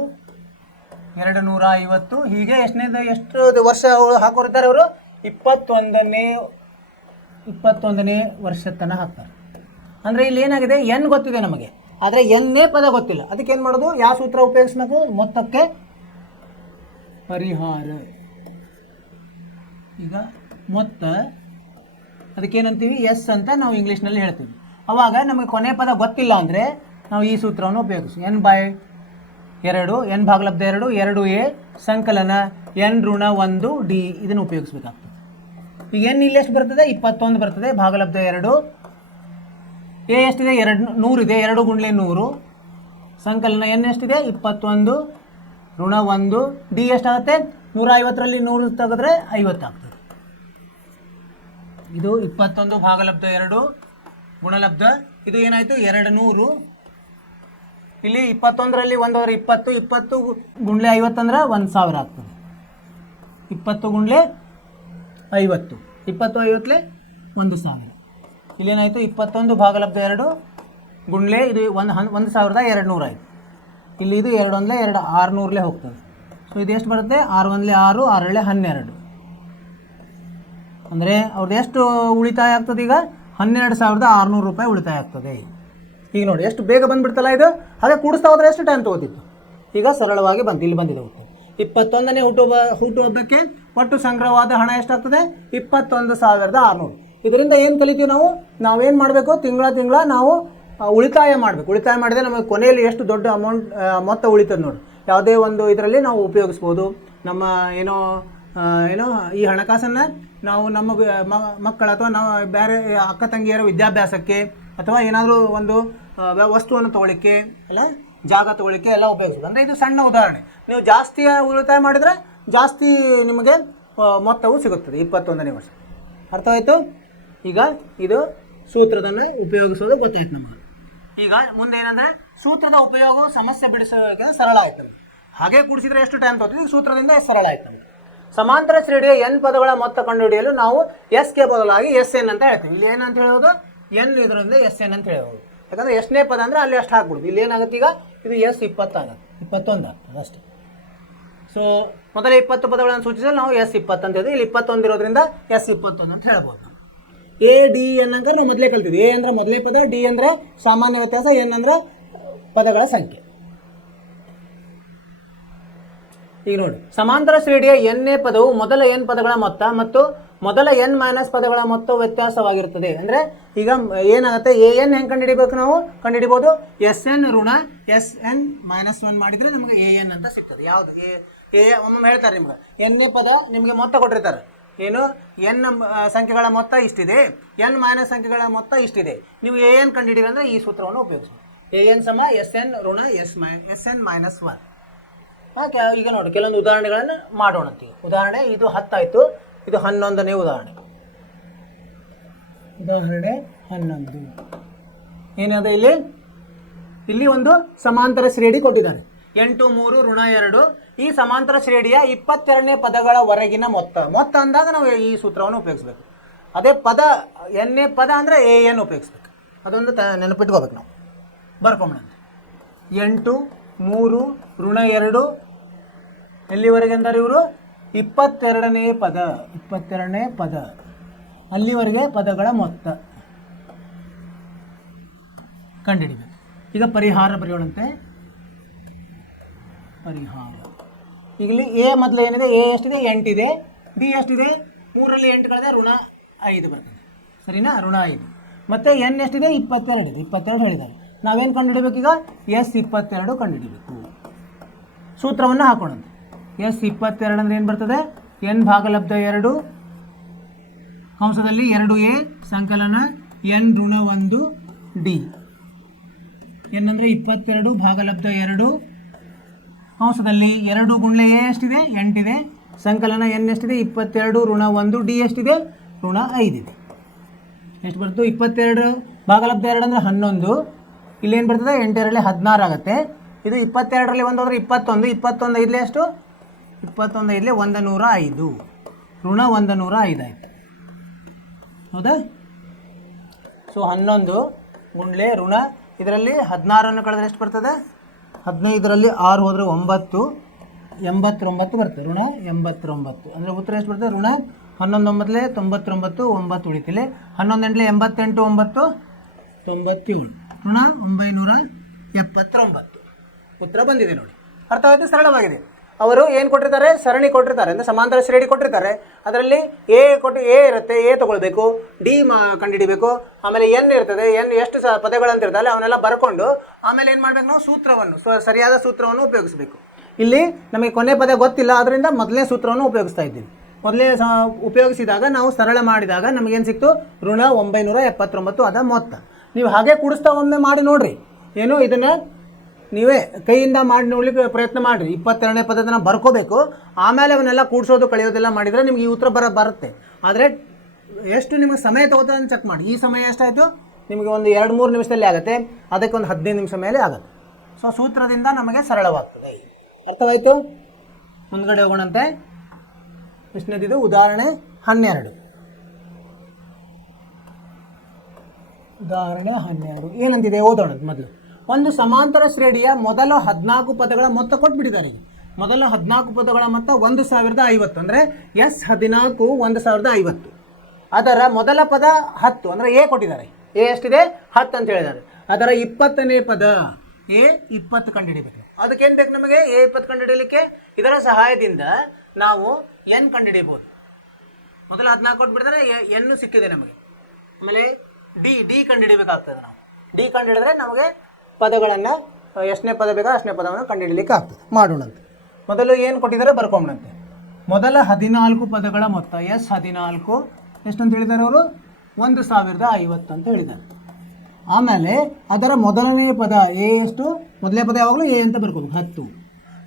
250 ಹೀಗೆ ಎಷ್ಟು ವರ್ಷ ಹಾಕೋರಿದ್ದಾರೆ ಅವರು 21ನೇ ವರ್ಷದ ತನಕ ಹಾಕ್ತಾರೆ. ಅಂದರೆ ಇಲ್ಲಿ ಏನಾಗಿದೆ ಎನ್ ಗೊತ್ತಿದೆ ನಮಗೆ, ಆದರೆ ಎನ್ನೇ ಪದ ಗೊತ್ತಿಲ್ಲ. ಅದಕ್ಕೆ ಏನು ಮಾಡೋದು ಯಾವ ಸೂತ್ರ ಉಪಯೋಗಿಸ್ಬೇಕು ಮೊತ್ತಕ್ಕೆ ಪರಿಹಾರ. ಈಗ ಮೊತ್ತ ಅದಕ್ಕೇನಂತೀವಿ ಎಸ್ ಅಂತ ನಾವು ಇಂಗ್ಲೀಷ್ನಲ್ಲಿ ಹೇಳ್ತೀವಿ. ಅವಾಗ ನಮಗೆ ಕೊನೆ ಪದ ಗೊತ್ತಿಲ್ಲ ಅಂದರೆ ನಾವು ಈ ಸೂತ್ರವನ್ನು ಉಪಯೋಗಿಸಿ n/2 n ಭಾಗಲಬ್ಧ 2 2a ಸಂಕಲನ n ಋಣ 1 d ಇದನ್ನು ಉಪಯೋಗಿಸ್ಬೇಕಾಗ್ತದೆ. ಈಗ n ಇಲ್ಲಿ ಎಷ್ಟು ಬರ್ತದೆ 21 ಬರ್ತದೆ ಭಾಗಲಬ್ಧ 2 a ಎಷ್ಟಿದೆ 100 ಇದೆ 2 ಗುಂಡ್ಲೆ 100 ಸಂಕಲನ n ಎಷ್ಟಿದೆ 21 ಋಣ 1 d ಎಷ್ಟಾಗುತ್ತೆ 150ರಲ್ಲಿ 100 ತೆಗೆದ್ರೆ 50 ಆಗ್ತದೆ. ಇದು 21 ಭಾಗಲಬ್ಧ 2 ಗುಣಲಬ್ಧ ಇದು ಏನಾಯಿತು 200 ಇಲ್ಲಿ 21ರಲ್ಲಿ 1 ಹೋದ್ರೆ 20 20 ಗುಂಡ್ಲೆ 50 ಅಂದ್ರೆ 1000 ಆಗ್ತದೆ. 20 ಗುಂಡ್ಲೆ 50 20 50ಲೆ 1000 ಇಲ್ಲೇನಾಯಿತು 21 ಭಾಗಲಬ್ಧ 2 ಗುಂಡ್ಲೆ ಇದು 1200 ಆಯಿತು. ಇಲ್ಲಿ ಇದು 2 1 2 600ಲೆ ಹೋಗ್ತದೆ. ಸೊ ಇದು ಎಷ್ಟು ಬರುತ್ತೆ 6 1 6 6 12 ಅಂದರೆ ಅವ್ರದ್ದು ಎಷ್ಟು ಉಳಿತಾಯ ಆಗ್ತದೆ ಈಗ 12,600 ರೂಪಾಯಿ ಉಳಿತಾಯ ಆಗ್ತದೆ. ಈಗ ನೋಡಿ ಎಷ್ಟು ಬೇಗ ಬಂದುಬಿಡ್ತಲ್ಲ ಇದು. ಹಾಗೆ ಕೂಡಿಸ್ತಾ ಹೋದರೆ ಎಷ್ಟು ಟೈಮ್ ತೊಗೋತಿತ್ತು, ಈಗ ಸರಳವಾಗಿ ಬಂತು ಇಲ್ಲಿ ಬಂದಿದೆ ಉತ್ತರ. 21ನೇ ಹುಟ್ಟುಹಬ್ಬಕ್ಕೆ ಒಟ್ಟು ಸಂಗ್ರಹವಾದ ಹಣ ಎಷ್ಟಾಗ್ತದೆ 21,600. ಇದರಿಂದ ಏನು ಕಲಿತೀವಿ ನಾವೇನು ಮಾಡಬೇಕು ತಿಂಗಳ ನಾವು ಉಳಿತಾಯ ಮಾಡಬೇಕು. ಉಳಿತಾಯ ಮಾಡಿದರೆ ನಮಗೆ ಕೊನೆಯಲ್ಲಿ ಎಷ್ಟು ದೊಡ್ಡ ಮೊತ್ತ ಉಳಿತದೆ ನೋಡಿ. ಯಾವುದೇ ಒಂದು ಇದರಲ್ಲಿ ನಾವು ಉಪಯೋಗಿಸ್ಬೋದು. ನಮ್ಮ ಏನೋ ಈ ಹಣಕಾಸನ್ನು ನಾವು ನಮ್ಮ ಮಕ್ಕಳ ಅಥವಾ ನಾವು ಬೇರೆ ಅಕ್ಕ ತಂಗಿಯರ ವಿದ್ಯಾಭ್ಯಾಸಕ್ಕೆ ಅಥವಾ ಏನಾದರೂ ಒಂದು ವಸ್ತುವನ್ನು ತೊಗೊಳ್ಳಿಕ್ಕೆ ಅಲ್ಲ ಜಾಗ ತೊಗೊಳ್ಳಿಕ್ಕೆ ಎಲ್ಲ ಉಪಯೋಗಿಸೋದು. ಅಂದರೆ ಇದು ಸಣ್ಣ ಉದಾಹರಣೆ. ನೀವು ಜಾಸ್ತಿ ಉಳಿತಾಯ ಮಾಡಿದರೆ ಜಾಸ್ತಿ ನಿಮಗೆ ಮೊತ್ತವು ಸಿಗುತ್ತದೆ 21ನೇ ವರ್ಷ. ಅರ್ಥವಾಯಿತು? ಈಗ ಇದು ಸೂತ್ರದನ್ನು ಉಪಯೋಗಿಸೋದು ಗೊತ್ತಾಯ್ತು ನಮಗೆ. ಈಗ ಮುಂದೆ ಏನಂದರೆ ಸೂತ್ರದ ಉಪಯೋಗವು ಸಮಸ್ಯೆ ಬಿಡಿಸೋಕೆ ಸರಳ ಆಯ್ತು ನಮಗೆ. ಹಾಗೆ ಕೂಡಿಸಿದ್ರೆ ಎಷ್ಟು ಟೈಮ್ ತೊಗೊತೀವಿ, ಸೂತ್ರದಿಂದ ಸರಳ ಆಯ್ತು ನಮಗೆ. ಸಮಾಂತರ ಶ್ರೇಣಿಯ n ಪದಗಳ ಮೊತ್ತ ಕಂಡುಹಿಡಿಯಲು ನಾವು ಎಸ್ಗೆ ಬದಲಾಗಿ SN ಅಂತ ಹೇಳ್ತೀವಿ. ಇಲ್ಲಿ ಏನಂತ ಹೇಳೋದು n ಇದರಿಂದ SN ಅಂತ ಹೇಳ್ಬೋದು. ಯಾಕಂದರೆ ಎಷ್ಟನೇ ಪದ ಅಂದರೆ ಅಲ್ಲಿ ಅಷ್ಟು ಹಾಕ್ಬಿಡುದು. ಇಲ್ಲಿ ಏನಾಗುತ್ತೆ ಈಗ ಇದು S20 ಆಗುತ್ತೆ 21 ಆಗ್ತದೆ ಅಷ್ಟೇ. ಸೊ ಮೊದಲ 20 ಪದಗಳನ್ನು ಸೂಚಿಸಲು ನಾವು S20 ಅಂತ ಹೇಳಿದ್ವಿ. ಇಲ್ಲಿ 21 ಇರೋದ್ರಿಂದ S21 ಅಂತ ಹೇಳ್ಬೋದು. ನಾವು ADN ಅಂದ್ರೆ ನಾವು ಮೊದಲೇ ಕಲ್ತಿದ್ವಿ. A ಅಂದ್ರೆ ಮೊದಲೇ ಪದ, D ಅಂದ್ರೆ ಸಾಮಾನ್ಯ ವ್ಯತ್ಯಾಸ, N ಅಂದ್ರೆ ಪದಗಳ ಸಂಖ್ಯೆ. ಈಗ ನೋಡಿ ಸಮಾಂತರ ಶ್ರೇಣಿಯ n ಪದವು ಮೊದಲ n ಪದಗಳ ಮೊತ್ತ ಮತ್ತು ಮೊದಲ n ಮೈನಸ್ ಪದಗಳ ಮೊತ್ತ ವ್ಯತ್ಯಾಸವಾಗಿರುತ್ತದೆ. ಅಂದರೆ ಈಗ ಏನಾಗುತ್ತೆ AN ಹೆಂಗೆ ಕಂಡುಹಿಡಿಬೇಕು ನಾವು ಕಂಡುಹಿಡಿಬೋದು SN ಋಣ SN-1 ಮಾಡಿದರೆ ನಮಗೆ AN ಅಂತ ಸಿಗ್ತದೆ. ಯಾವುದು ಒಮ್ಮೊಮ್ಮೆ ಹೇಳ್ತಾರೆ ನಿಮ್ಗೆ n ಪದ ನಿಮಗೆ ಮೊತ್ತ ಕೊಟ್ಟಿರ್ತಾರೆ. ಏನು n ಸಂಖ್ಯೆಗಳ ಮೊತ್ತ ಇಷ್ಟಿದೆ, n ಮೈನಸ್ ಸಂಖ್ಯೆಗಳ ಮೊತ್ತ ಇಷ್ಟಿದೆ. ನೀವು AN ಕಂಡುಹಿಡಿದ್ರೆ ಅಂದರೆ ಈ ಸೂತ್ರವನ್ನು ಉಪಯೋಗಿಸ್ಬೋದು. AN ಸಮ SN ಋಣ SN-1. ಈಗ ನೋಡಿ ಕೆಲವೊಂದು ಉದಾಹರಣೆಗಳನ್ನು ಮಾಡೋಣಂತೀವಿ. ಉದಾಹರಣೆ ಇದು 10 ಆಯಿತು, ಇದು 11ನೇ ಉದಾಹರಣೆ. ಉದಾಹರಣೆ 11 ಏನಾದ ಇಲ್ಲಿ ಒಂದು ಸಮಾಂತರ ಶ್ರೇಣಿ ಕೊಟ್ಟಿದ್ದಾರೆ 8 3 ಋಣ 2. ಈ ಸಮಾಂತರ ಶ್ರೇಣಿಯ 22ನೇ ಪದಗಳವರೆಗಿನ ಮೊತ್ತ ಅಂದಾಗ ನಾವು ಈ ಸೂತ್ರವನ್ನು ಉಪಯೋಗಿಸ್ಬೇಕು. ಅದೇ ಪದ ಎನ್ನೇ ಪದ ಅಂದರೆ AN ಉಪಯೋಗಿಸ್ಬೇಕು. ಅದೊಂದು ನೆನಪಿಟ್ಕೋಬೇಕು ನಾವು. ಬರ್ಕೊಂಬಿಡಂತೆ 8 3 ಋಣ 2 ಎಲ್ಲಿವರೆಗೆ ಅಂದರೆ ಇವರು 22ನೇ ಪದ ಅಲ್ಲಿವರೆಗೆ ಪದಗಳ ಮೊತ್ತ ಕಂಡುಹಿಡಿಬೇಕು. ಈಗ ಪರಿಹಾರ ಬರೆಯೋಣಂತೆ. ಪರಿಹಾರ ಈಗಲಿ A ಮೊದಲು ಏನಿದೆ A ಎಷ್ಟಿದೆ 8 ಇದೆ, B ಎಷ್ಟಿದೆ 3ರಲ್ಲಿ 8 ಕಳೆದ ಋಣ 5 ಬರ್ತದೆ. ಸರಿನಾ? ಋಣ 5. ಮತ್ತು N ಎಷ್ಟಿದೆ 22 ಇದೆ. 22 ಹೇಳಿದ್ದಾರೆ. ನಾವೇನು ಕಂಡುಹಿಡಬೇಕು ಈಗ S22 ಕಂಡುಹಿಡಬೇಕು. ಸೂತ್ರವನ್ನು ಹಾಕೋಣಂತೆ. S22 ಅಂದರೆ ಏನು ಬರ್ತದೆ n ಭಾಗಲಬ್ಧ 2 ಕಂಸದಲ್ಲಿ 2a ಸಂಕಲನ n ಋಣ 1 d. n ಅಂದರೆ 22 ಭಾಗಲಬ್ಧ 2 ಕಂಸದಲ್ಲಿ 2 ಗುಂಡ್ಲೆ a ಎಷ್ಟಿದೆ 8 ಇದೆ, ಸಂಕಲನ n ಎಷ್ಟಿದೆ 22 ಋಣ 1 d ಎಷ್ಟಿದೆ ಋಣ 5 ಇದೆ. ಎಷ್ಟು ಬರ್ತದೆ 22 ಭಾಗಲಬ್ಧ 2 ಅಂದರೆ 11. ಇಲ್ಲೇನು ಬರ್ತದೆ 8 2 16 ಆಗುತ್ತೆ. ಇದು 22ರಲ್ಲಿ 1 ಹೋದರೆ 21. 21 5 ಎಷ್ಟು 21 5 105 ಋಣ 105 ಆಯಿತು. ಹೌದಾ? ಸೊ 11 ಗುಂಡ್ಲೆ ಋಣ ಇದರಲ್ಲಿ 16 ಕಳೆದ್ರೆ ಎಷ್ಟು ಬರ್ತದೆ 15ರಲ್ಲಿ 6 ಹೋದರೆ 9 89 ಬರ್ತದೆ. ಋಣ 89 ಅಂದರೆ ಉತ್ತರ ಎಷ್ಟು ಬರ್ತದೆ ಋಣ 11 9 99 9 ಉಳಿತಿಲ್ಲ. 11 8 88 9 97 ಋಣ 979 ಉತ್ತರ ಬಂದಿದೆ ನೋಡಿ. ಅರ್ಥವಾಯಿತು? ಸರಳವಾಗಿದೆ. ಅವರು ಏನು ಕೊಟ್ಟಿರ್ತಾರೆ, ಸರಣಿ ಕೊಟ್ಟಿರ್ತಾರೆ, ಅಂದರೆ ಸಮಾಂತರ ಶ್ರೇಣಿ ಕೊಟ್ಟಿರ್ತಾರೆ. ಅದರಲ್ಲಿ ಎ ಇರುತ್ತೆ, ಎ ತೊಗೊಳ್ಬೇಕು, ಡಿ ಕಂಡುಹಿಡಿಬೇಕು, ಆಮೇಲೆ ಎನ್ ಇರ್ತದೆ, ಎನ್ ಎಷ್ಟು ಪದಗಳಂತ ಇರ್ತಲ್ಲ ಅವನ್ನೆಲ್ಲ ಬರ್ಕೊಂಡು ಆಮೇಲೆ ಏನು ಮಾಡ್ಬೇಕು, ನಾವು ಸೂತ್ರವನ್ನು ಸರಿಯಾದ ಸೂತ್ರವನ್ನು ಉಪಯೋಗಿಸಬೇಕು. ಇಲ್ಲಿ ನಮಗೆ ಕೊನೆ ಪದ ಗೊತ್ತಿಲ್ಲ, ಅದರಿಂದ ಮೊದಲನೇ ಸೂತ್ರವನ್ನು ಉಪಯೋಗಿಸ್ತಾ ಇದ್ದೀವಿ. ಮೊದಲೇ ಉಪಯೋಗಿಸಿದಾಗ ನಾವು ಸರಳ ಮಾಡಿದಾಗ ನಮಗೇನು ಸಿಕ್ತು, ಋಣ 979 ಅದ ಮೊತ್ತ. ನೀವು ಹಾಗೆ ಕೂಡಿಸ್ತಾ ಒಮ್ಮೆ ಮಾಡಿ ನೋಡಿರಿ, ಏನು ಇದನ್ನು ನೀವೇ ಕೈಯಿಂದ ಮಾಡಿ ನೋಡ್ಲಿಕ್ಕೆ ಪ್ರಯತ್ನ ಮಾಡಿರಿ. 22ನೇ ಪದನ ಬರ್ಕೋಬೇಕು, ಆಮೇಲೆ ಅವನ್ನೆಲ್ಲ ಕೂಡಿಸೋದು ಕಳೆಯೋದೆಲ್ಲ ಮಾಡಿದರೆ ನಿಮ್ಗೆ ಈ ಉತ್ತರ ಬರುತ್ತೆ. ಆದರೆ ಎಷ್ಟು ನಿಮಗೆ ಸಮಯ ತಗೋತದೆ ಅಂತ ಚೆಕ್ ಮಾಡಿ. ಈ ಸಮಯ ಎಷ್ಟಾಯಿತು ನಿಮಗೆ, ಒಂದು 2-3 ನಿಮಿಷದಲ್ಲಿ ಆಗುತ್ತೆ, ಅದಕ್ಕೆ ಒಂದು 15 ನಿಮಿಷ ಮೇಲೆ ಆಗುತ್ತೆ. ಸೊ ಸೂತ್ರದಿಂದ ನಮಗೆ ಸರಳವಾಗ್ತದೆ. ಅರ್ಥವಾಯಿತು? ಮುಂದ್ಗಡೆ ಹೋಗೋಣಂತೆ. ಎಷ್ಟನೇದಿದು? ಉದಾಹರಣೆ 12. ಉದಾಹರಣೆ 12 ಏನಂತಿದೆ ಓದೋಣ ಮೊದಲು. ಒಂದು ಸಮಾಂತರ ಶ್ರೇಣಿಯ ಮೊದಲ 14 ಪದಗಳ ಮೊತ್ತ ಕೊಟ್ಬಿಟ್ಟಿದ್ದಾರೆ. ಮೊದಲ 14 ಪದಗಳ ಮೊತ್ತ 1050, ಅಂದರೆ S14 1050. ಅದರ ಮೊದಲ ಪದ 10, ಅಂದರೆ ಎ ಕೊಟ್ಟಿದ್ದಾರೆ. ಎ ಎಷ್ಟಿದೆ? 10 ಅಂತ ಹೇಳಿದ್ದಾರೆ. ಅದರ 20ನೇ ಪದ ಎ 20 ಕಂಡುಹಿಡಿಬೇಕು. ಅದಕ್ಕೇನು ಬೇಕು ನಮಗೆ? ಎ 20 ಕಂಡುಹಿಡಿಯಲಿಕ್ಕೆ ಇದರ ಸಹಾಯದಿಂದ ನಾವು ಎನ್ ಕಂಡುಹಿಡಿಯಬಹುದು. ಮೊದಲ 14 ಕೊಟ್ಬಿಟ್ಟಿದ್ದಾರೆ, ಎನ್ನು ಸಿಕ್ಕಿದೆ ನಮಗೆ. ಆಮೇಲೆ ಡಿ ಕಂಡುಹಿಡಿಬೇಕಾಗ್ತದೆ. ನಾವು ಡಿ ಕಂಡುಹಿಡಿದ್ರೆ ನಮಗೆ ಪದಗಳನ್ನು ಎಷ್ಟನೇ ಪದ ಬೇಕೋ ಅಷ್ಟನೇ ಪದವನ್ನು ಕಂಡುಹಿಡಲಿಕ್ಕೆ ಆಗ್ತದೆ. ಮಾಡೋಣಂತೆ. ಮೊದಲು ಏನು ಕೊಟ್ಟಿದ್ದಾರೆ ಬರ್ಕೊಂಬಂತೆ. ಮೊದಲ 14 ಪದಗಳ ಮೊತ್ತ S14 ಎಷ್ಟಂತ ಹೇಳಿದ್ದಾರೆ ಅವರು? 1050 ಅಂತ ಹೇಳಿದ್ದಾರೆ. ಆಮೇಲೆ ಅದರ ಮೊದಲನೇ ಪದ ಎ ಎಷ್ಟು? ಮೊದಲನೇ ಪದ ಯಾವಾಗಲೂ ಎ ಅಂತ ಬರ್ಕೋಬೇಕು, 10.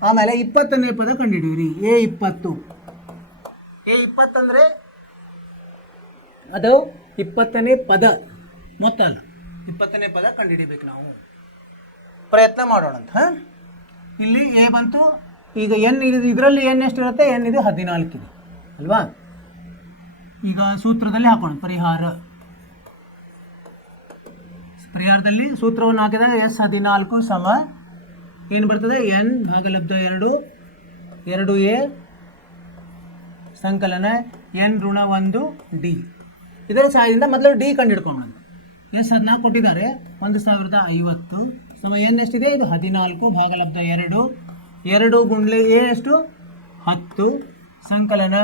ಆಮೇಲೆ 20ನೇ ಪದ ಕಂಡುಹಿಡಿಯಿರಿ, ಎ 20. ಎ 20 ಅಂದರೆ ಅದು 20ನೇ ಪದ ಮೊತ್ತ ಅಲ್ಲ, 20ನೇ ಪದ ಕಂಡುಹಿಡಿಬೇಕು. ನಾವು ಪ್ರಯತ್ನ ಮಾಡೋಣಂತ. ಇಲ್ಲಿ ಎ ಬಂತು. ಈಗ ಎನ್ ಇದರಲ್ಲಿ ಎನ್ ಎಷ್ಟಿರುತ್ತೆ? ಎನ್ ಇದು 14 ಇದೆ ಅಲ್ವಾ? ಈಗ ಸೂತ್ರದಲ್ಲಿ ಹಾಕೋಣ. ಪರಿಹಾರದಲ್ಲಿ ಸೂತ್ರವನ್ನು ಹಾಕಿದಾಗ S14 ಸಮ ಏನು ಬರ್ತದೆ? ಎನ್ ಭಾಗಲಬ್ಧ 2a ಸಂಕಲನ ಎನ್ ಋಣ 1 ಡಿ. ಇದರ ಸಹಾಯದಿಂದ ಮೊದಲು ಡಿ ಕಂಡುಹಿಡ್ಕೊಳ್ಳೋಣ. S14 ಕೊಟ್ಟಿದ್ದಾರೆ, 1050 ಸಮ ಎನ್ ಎಷ್ಟಿದೆ? ಇದು 14 ಭಾಗಲಬ್ಧ 2 ಗುಂಡ್ಲೆ ಎ ಎಷ್ಟು? 10 ಸಂಕಲನ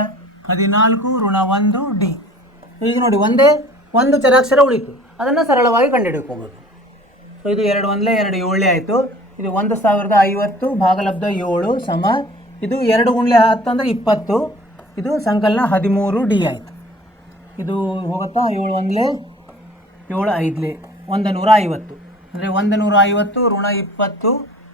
14 ಋಣ 1 ಡಿ. ಈಗ ನೋಡಿ, ಒಂದು ಚರಾಕ್ಷರ ಉಳಿತು, ಅದನ್ನು ಸರಳವಾಗಿ ಕಂಡುಹಿಡ್ಕೋಬೋದು. ಸೊ ಇದು 2 1 2 7 ಆಯಿತು. ಇದು 1050 ಭಾಗಲಬ್ಧ 7 ಸಮ ಇದು 2 ಗುಂಡ್ಲೆ 10 ಅಂದರೆ 20. ಇದು ಸಂಕಲನ 13 ಡಿ ಆಯಿತು. ಇದು ಹೋಗುತ್ತಾ? 7 1 7 5 150, ಅಂದರೆ 150 ಋಣ 20